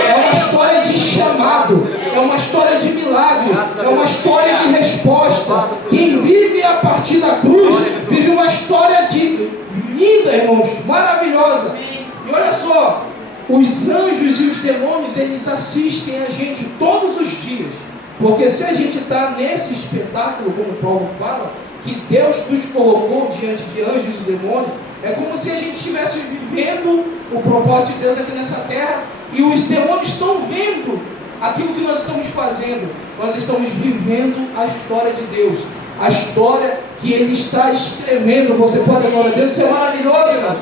é uma história de chamado, é uma história de milagre, é uma história de resposta. Quem vive a partir da cruz vive uma história linda, irmãos, maravilhosa. E olha só, os anjos e os demônios, eles assistem a gente todos os dias, porque se a gente está nesse espetáculo, como Paulo fala, que Deus nos colocou diante de anjos e demônios, é como se a gente estivesse vivendo o propósito de Deus aqui nessa terra, e os demônios estão vendo aquilo que nós estamos fazendo. Nós estamos vivendo a história de Deus, a história que Ele está escrevendo. Você pode, glória a Deus, isso é maravilhoso, irmão.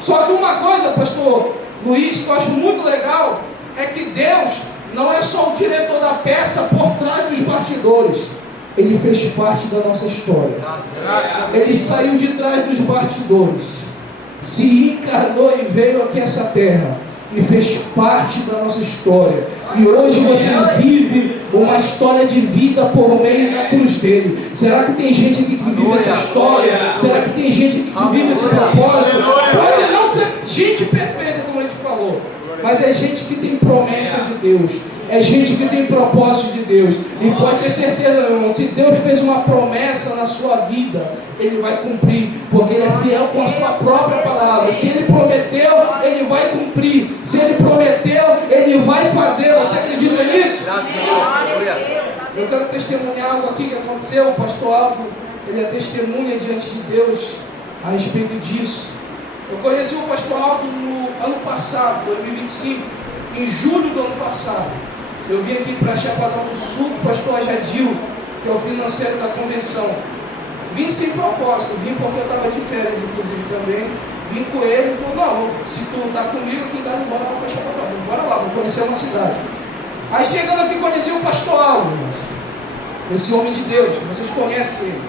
Só que uma coisa, pastor Luiz, que eu acho muito legal, é que Deus não é só o diretor da peça por trás dos bastidores. Ele fez parte da nossa história. Ele saiu de trás dos bastidores, se encarnou e veio aqui a essa terra e fez parte da nossa história. E hoje você vive uma história de vida por meio da cruz dele. Será que tem gente aqui que vive essa história? Será que tem gente aqui que vive esse propósito? Pode não ser gente perfeita, como a gente falou, mas é gente que tem promessa de Deus, é gente que tem propósito de Deus. E pode ter certeza, meu irmão, se Deus fez uma promessa na sua vida, Ele vai cumprir, porque Ele é fiel com a sua própria palavra. Se Ele prometeu, Ele vai cumprir. Se Ele prometeu, Ele vai fazer. Você acredita nisso? Eu quero testemunhar algo aqui que aconteceu. O pastor Aldo, ele é testemunha diante de Deus a respeito disso. Eu conheci o pastor Aldo no ano passado, 2025, em julho do ano passado. Eu vim aqui para Chapadão do Sul, com o pastor Ajadil, que é o financeiro da convenção. Vim sem propósito, vim porque eu estava de férias, inclusive, também. Vim com ele e falou: não, se tu está comigo aqui em casa, bora lá para Chapadão, bora lá, vou conhecer uma cidade. Aí chegando aqui, conheci o pastor Aldo, esse homem de Deus, vocês conhecem ele.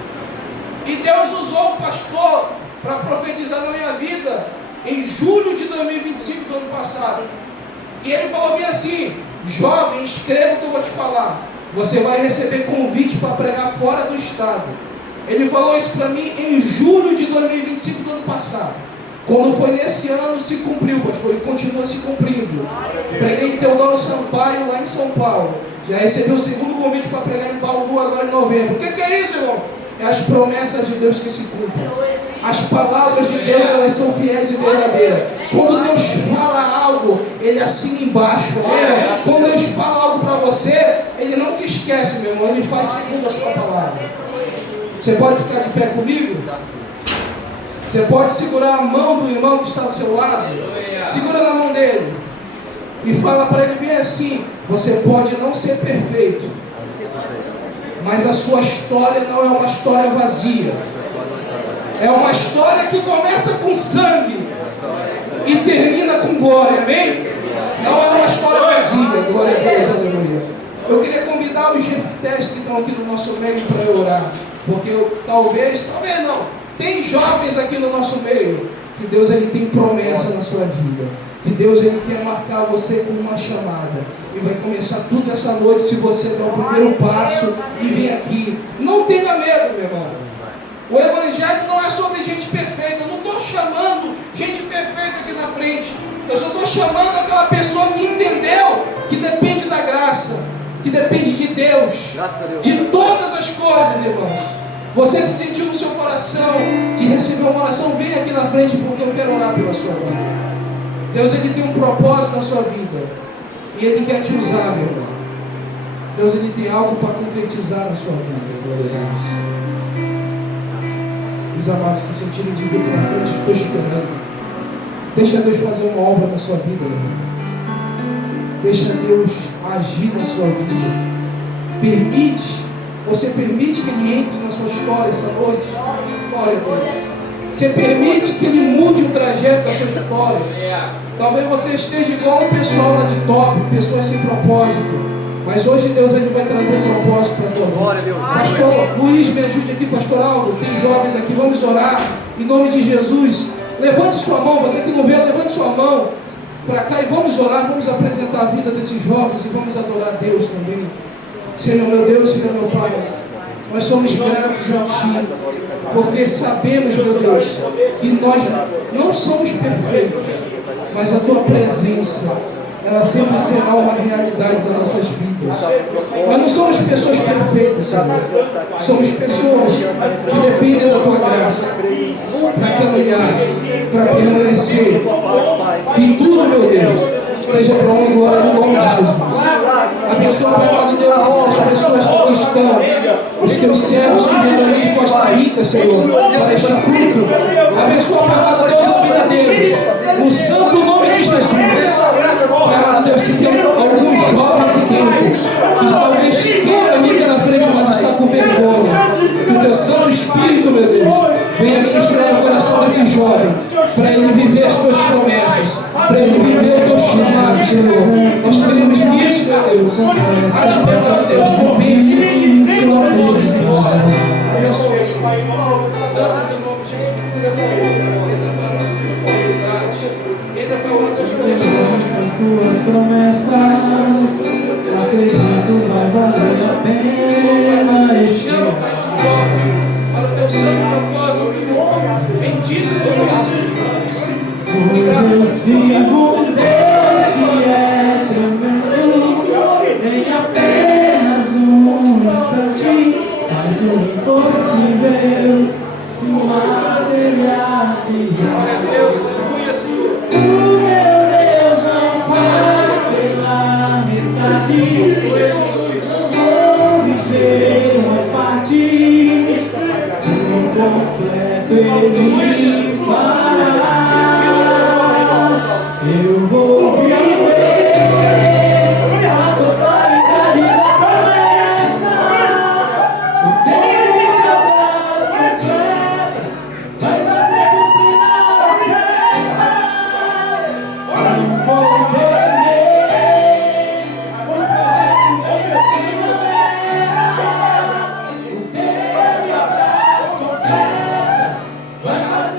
E Deus usou o pastor para profetizar na minha vida em julho de 2025 do ano passado. E ele falou bem assim: jovem, escreva o que eu vou te falar. Você vai receber convite para pregar fora do estado. Ele falou isso para mim em julho de 2025 do ano passado. Quando foi nesse ano, se cumpriu, pastor, e continua se cumprindo. Preguei em Teodoro Sampaio, lá em São Paulo. Já recebi o segundo convite para pregar em Bauru agora em novembro. O que é isso, irmão? É as promessas de Deus que se cumprem. As palavras de Deus, elas são fiéis e verdadeiras. Quando Deus fala algo, Ele assina embaixo. Quando Deus fala algo para você, Ele não se esquece, meu irmão. Ele faz segundo a sua palavra. Você pode ficar de pé comigo? Você pode segurar a mão do irmão que está ao seu lado. Segura na mão dele e fala para ele bem assim: você pode não ser perfeito, mas a sua história não é uma história vazia. É uma história que começa com sangue e termina com glória, amém? Não é uma história vazia, glória a Deus, aleluia. Eu queria convidar os jeftés que estão aqui no nosso meio para eu orar, porque talvez não, tem jovens aqui no nosso meio, que Deus ele tem promessa na sua vida, que Deus ele quer marcar você com uma chamada, e vai começar tudo essa noite se você der o primeiro passo e vir aqui. Não tenha medo, meu irmão. O evangelho não é sobre gente perfeita. Eu não estou chamando gente perfeita aqui na frente. Eu só estou chamando aquela pessoa que entendeu que depende da graça, que depende de Deus, de todas as coisas, irmãos. Você que sentiu no seu coração, que recebeu uma oração, vem aqui na frente, porque eu quero orar pela sua vida. Deus, Ele tem um propósito na sua vida. E Ele quer te usar, meu irmão. Deus, Ele tem algo para concretizar na sua vida. Glória a Deus. Os amados que sentiram de vir para frente, estou esperando. Deixa Deus fazer uma obra na sua vida, meu irmão. Deixa Deus agir na sua vida. Você permite que Ele entre na sua história essa noite? Glória a Deus. Você permite que Ele mude o trajeto da sua história? Talvez você esteja igual o pessoal lá de top, pessoas sem propósito. Mas hoje Deus Ele vai trazer propósito para a tua vida. Pastor Luiz, me ajude aqui, Pastor Aldo. Tem jovens aqui, vamos orar em nome de Jesus. Levante sua mão, você que não vê, levante sua mão para cá e vamos orar, vamos apresentar a vida desses jovens e vamos adorar a Deus também. Senhor meu Deus, Senhor meu Pai, nós somos gratos a Ti, porque sabemos, meu Deus, que nós não somos perfeitos, mas a Tua presença, ela sempre será uma realidade das nossas vidas. Nós não somos pessoas perfeitas, Senhor. Somos pessoas que dependem da Tua graça para caminhar, para permanecer. E tudo, meu Deus, seja para honra e glória no nome de Jesus. Abençoa, Pai, Deus, essas pessoas que estão, os Teus servos que vieram ali de Costa Rica, Senhor, para este culto. Abençoa, Pai, Deus, a vida deles, no santo nome de Jesus. Pai, Deus, se tem algum jovem aqui dentro, que talvez queira vir na frente, mas está com vergonha, que o Teu Santo Espírito, meu Deus, venha ministrar no coração desse jovem, para ele viver as Tuas promessas, para ele viver o Teu chamado, Senhor. Nós queremos isso, meu Deus. Ajuda, Deus, com bênçãos, em nome de Jesus. Abençoe, Pai, santo em nome de Jesus. Entra para o Tuas promessas, acredito vai valer a pena. Chama para esse jovem, para o Teu santo propósito, bendito teu coração. Pois eu sigo um Deus que é tremendo, em apenas um instante, mas o impossível se materializa. Glória a Deus, aleluia, Senhor. O meu Deus não faz pela metade, vou viver uma parte do completo Ele fará. Eu vou viver a totalidade da promessa. O Deus das completas vai fazer cumprir na você. Não vou perder, vou fazer cumprir o que não é. O Deus das completas vai fazer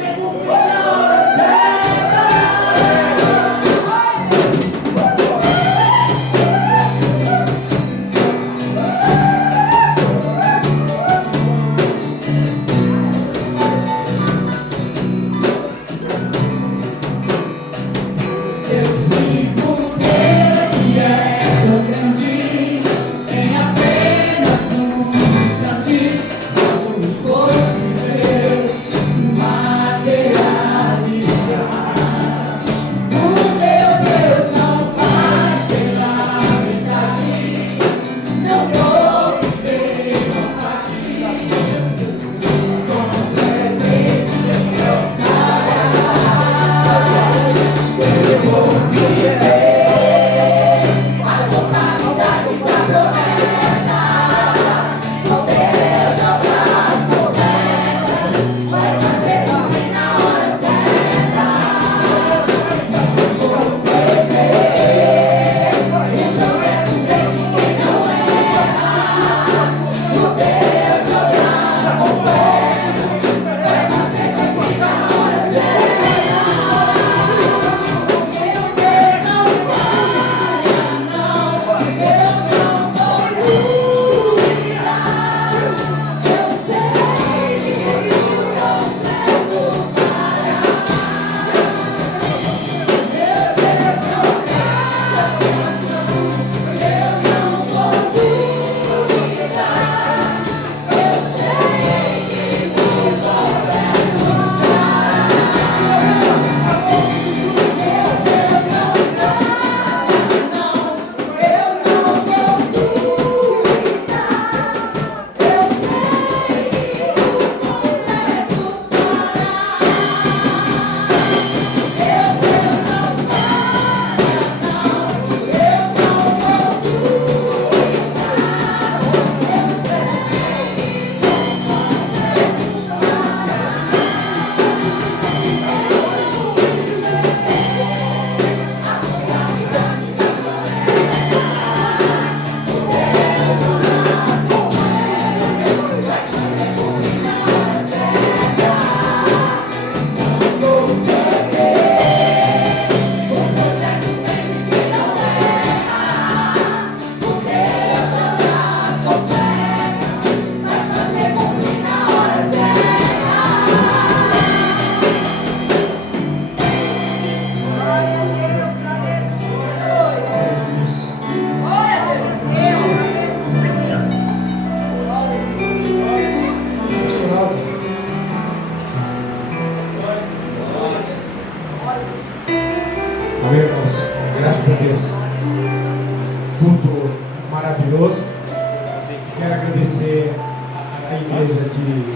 igreja de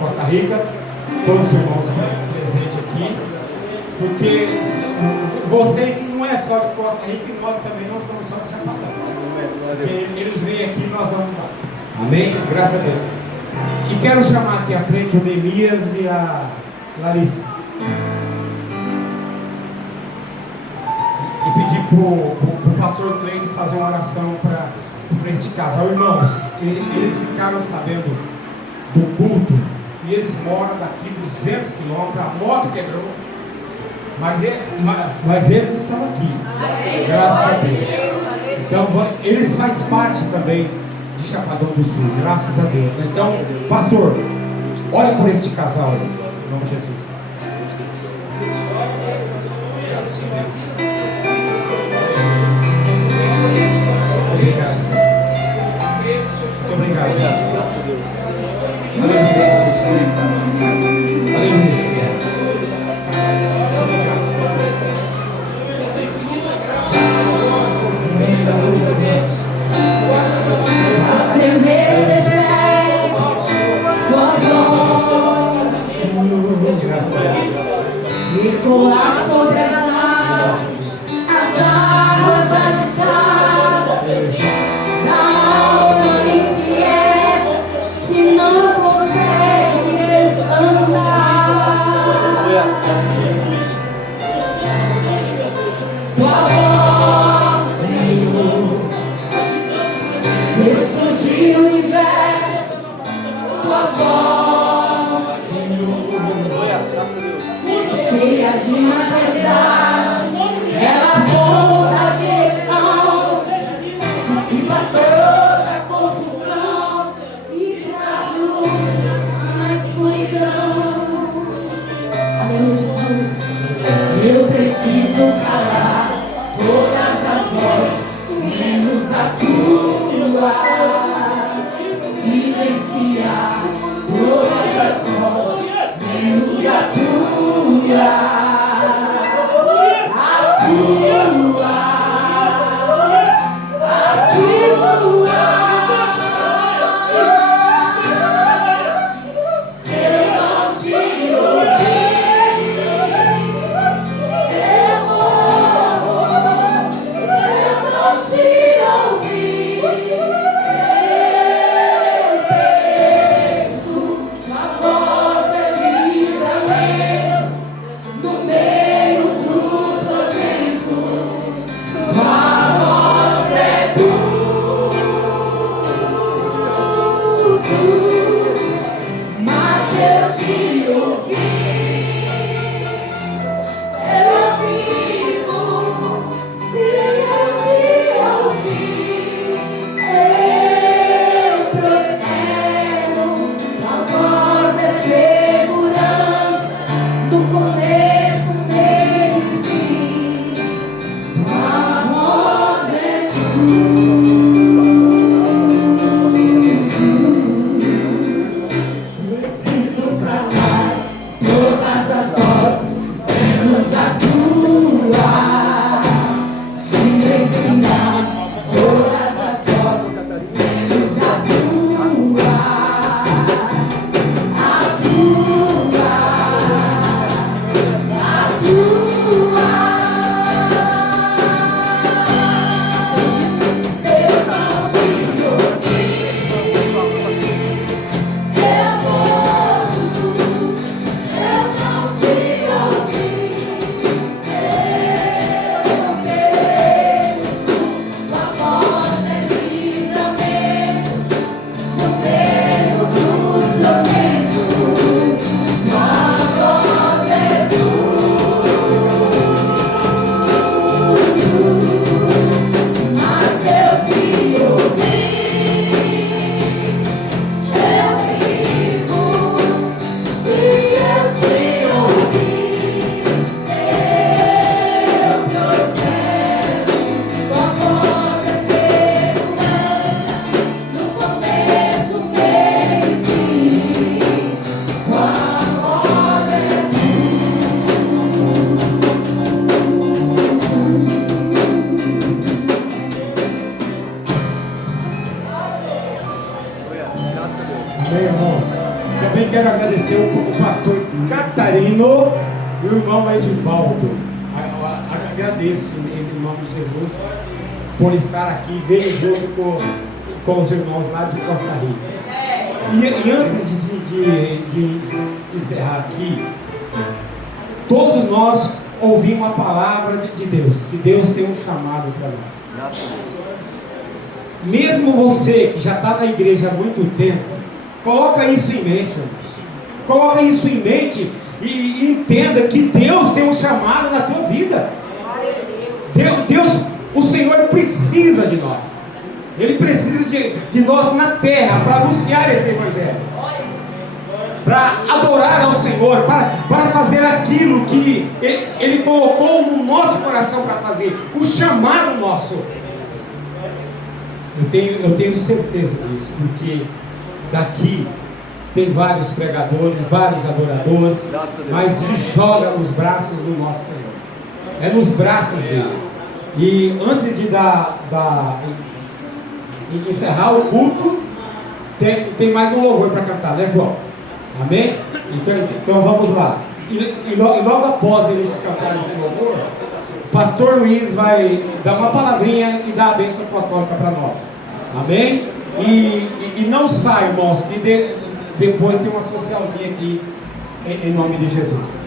Costa Rica, todos os irmãos presentes aqui, porque vocês não é só de Costa Rica e nós também não somos só de Chapadão. Porque eles vêm aqui e nós vamos lá. Amém? Graças a Deus. E quero chamar aqui à frente o Neemias e a Larissa. E pedir para o pastor Cleide fazer uma oração para este casal. Irmãos, eles ficaram sabendo do culto e eles moram daqui 200 quilômetros, a moto quebrou, mas eles estão aqui, graças a Deus. Então eles fazem parte também de Chapadão do Sul, graças a Deus. Então, pastor, olha por este casal aí, em nome de Jesus. Obrigado. Muito obrigado. Graças a Deus. Aleluia. Acender o deserto, tua voz, Senhor, ecoar sobre as águas agitadas, na alma inquieta que não consegues andar. Tua voz, Senhor, ressurgir o universo, tua voz, Graças a Deus. cheia de majestade, ela aponta a direção, dissipa toda a confusão e traz luz na escuridão. Aleluia, Jesus. Eu preciso calar todas as vozes, menos a tua, silenciar todas as vozes, menos a tua. irmãos, também quero agradecer o pastor Catarino e o irmão Edivaldo. Agradeço em nome de Jesus por estar aqui, veio junto com os irmãos lá de Costa Rica. E antes de encerrar aqui, todos nós ouvimos a palavra de Deus, que Deus tem um chamado para nós. Mesmo você que já está na igreja há muito tempo, coloca isso em mente, irmãos. Coloca isso em mente e entenda que Deus tem um chamado na tua vida. Deus, o Senhor precisa de nós. Ele precisa de nós na terra para anunciar esse evangelho, para adorar ao Senhor, para fazer aquilo que Ele colocou no nosso coração para fazer, o chamado nosso. Eu tenho certeza disso, porque daqui tem vários pregadores, vários adoradores, mas se joga nos braços do nosso Senhor. É nos braços dele. E antes de encerrar o culto, tem mais um louvor para cantar, né, João? Amém? Então vamos lá. E logo após eles cantarem esse louvor, o pastor Luiz vai dar uma palavrinha e dar a bênção apostólica para nós. Amém? E não sai, irmãos, que depois tem uma socialzinha aqui em nome de Jesus.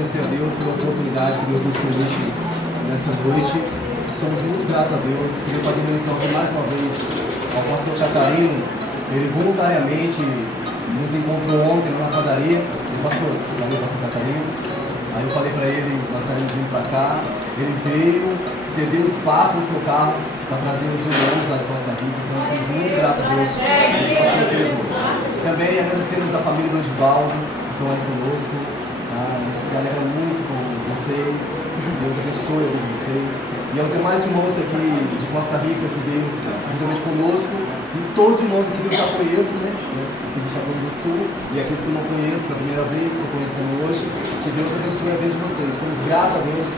agradecer a Deus pela oportunidade que Deus nos permite nessa noite. Somos muito gratos a Deus. Queria fazer menção aqui mais uma vez ao pastor Catarino. Ele voluntariamente nos encontrou ontem lá na padaria. Pastor Catarino. Aí eu falei para ele, nós estaremos vindo para cá. Ele veio, cedeu espaço no seu carro para trazer os irmãos lá de Costa Rica. Então, nós somos muito gratos a Deus. Também agradecemos a família do Edivaldo, que estão ali conosco. A gente se alegra muito com vocês. Deus abençoe a vida de vocês. E aos demais irmãos aqui de Costa Rica que veio juntamente conosco. E todos os irmãos aqui que eu já conheço, né? Aqui do Japão do Sul. E aqueles que eu não conheço pela primeira vez, estou conhecendo hoje. Que Deus abençoe a vida de vocês. Somos gratos a Deus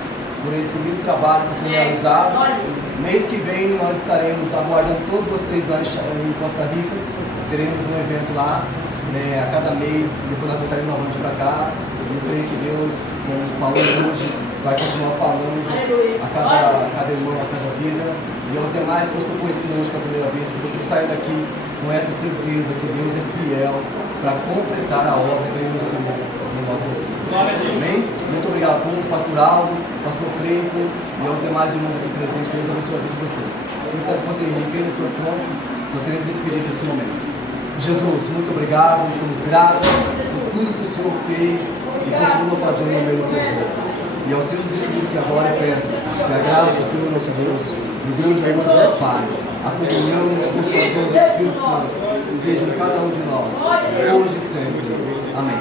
por esse lindo trabalho que está sendo realizado. Mês que vem nós estaremos aguardando todos vocês lá em Costa Rica. Teremos um evento lá, né, a cada mês, depois nós voltaremos novamente para cá. Eu creio que Deus, como falou hoje, vai continuar falando a cada irmão, a cada vida. E aos demais que eu estou conhecendo hoje pela primeira vez, que você saia daqui com essa certeza que Deus é fiel para completar a obra que Ele iniciou em nossas vidas. Amém? Muito obrigado a todos, pastor Aldo, pastor Cleiton e aos demais irmãos aqui presentes. Deus abençoe a vida de vocês. Eu peço que vocês requeiram suas fontes, nós seremos despedidos nesse momento. Jesus, muito obrigado, somos gratos por tudo que o Senhor fez e continua fazendo no meio do seu povo. E ao Senhor despedido que agora eu peço que a graça do Senhor nosso Deus, o Deus do amor do nosso Pai, a comunhão e a consolação do Espírito Santo seja em cada um de nós, hoje e sempre. Amém.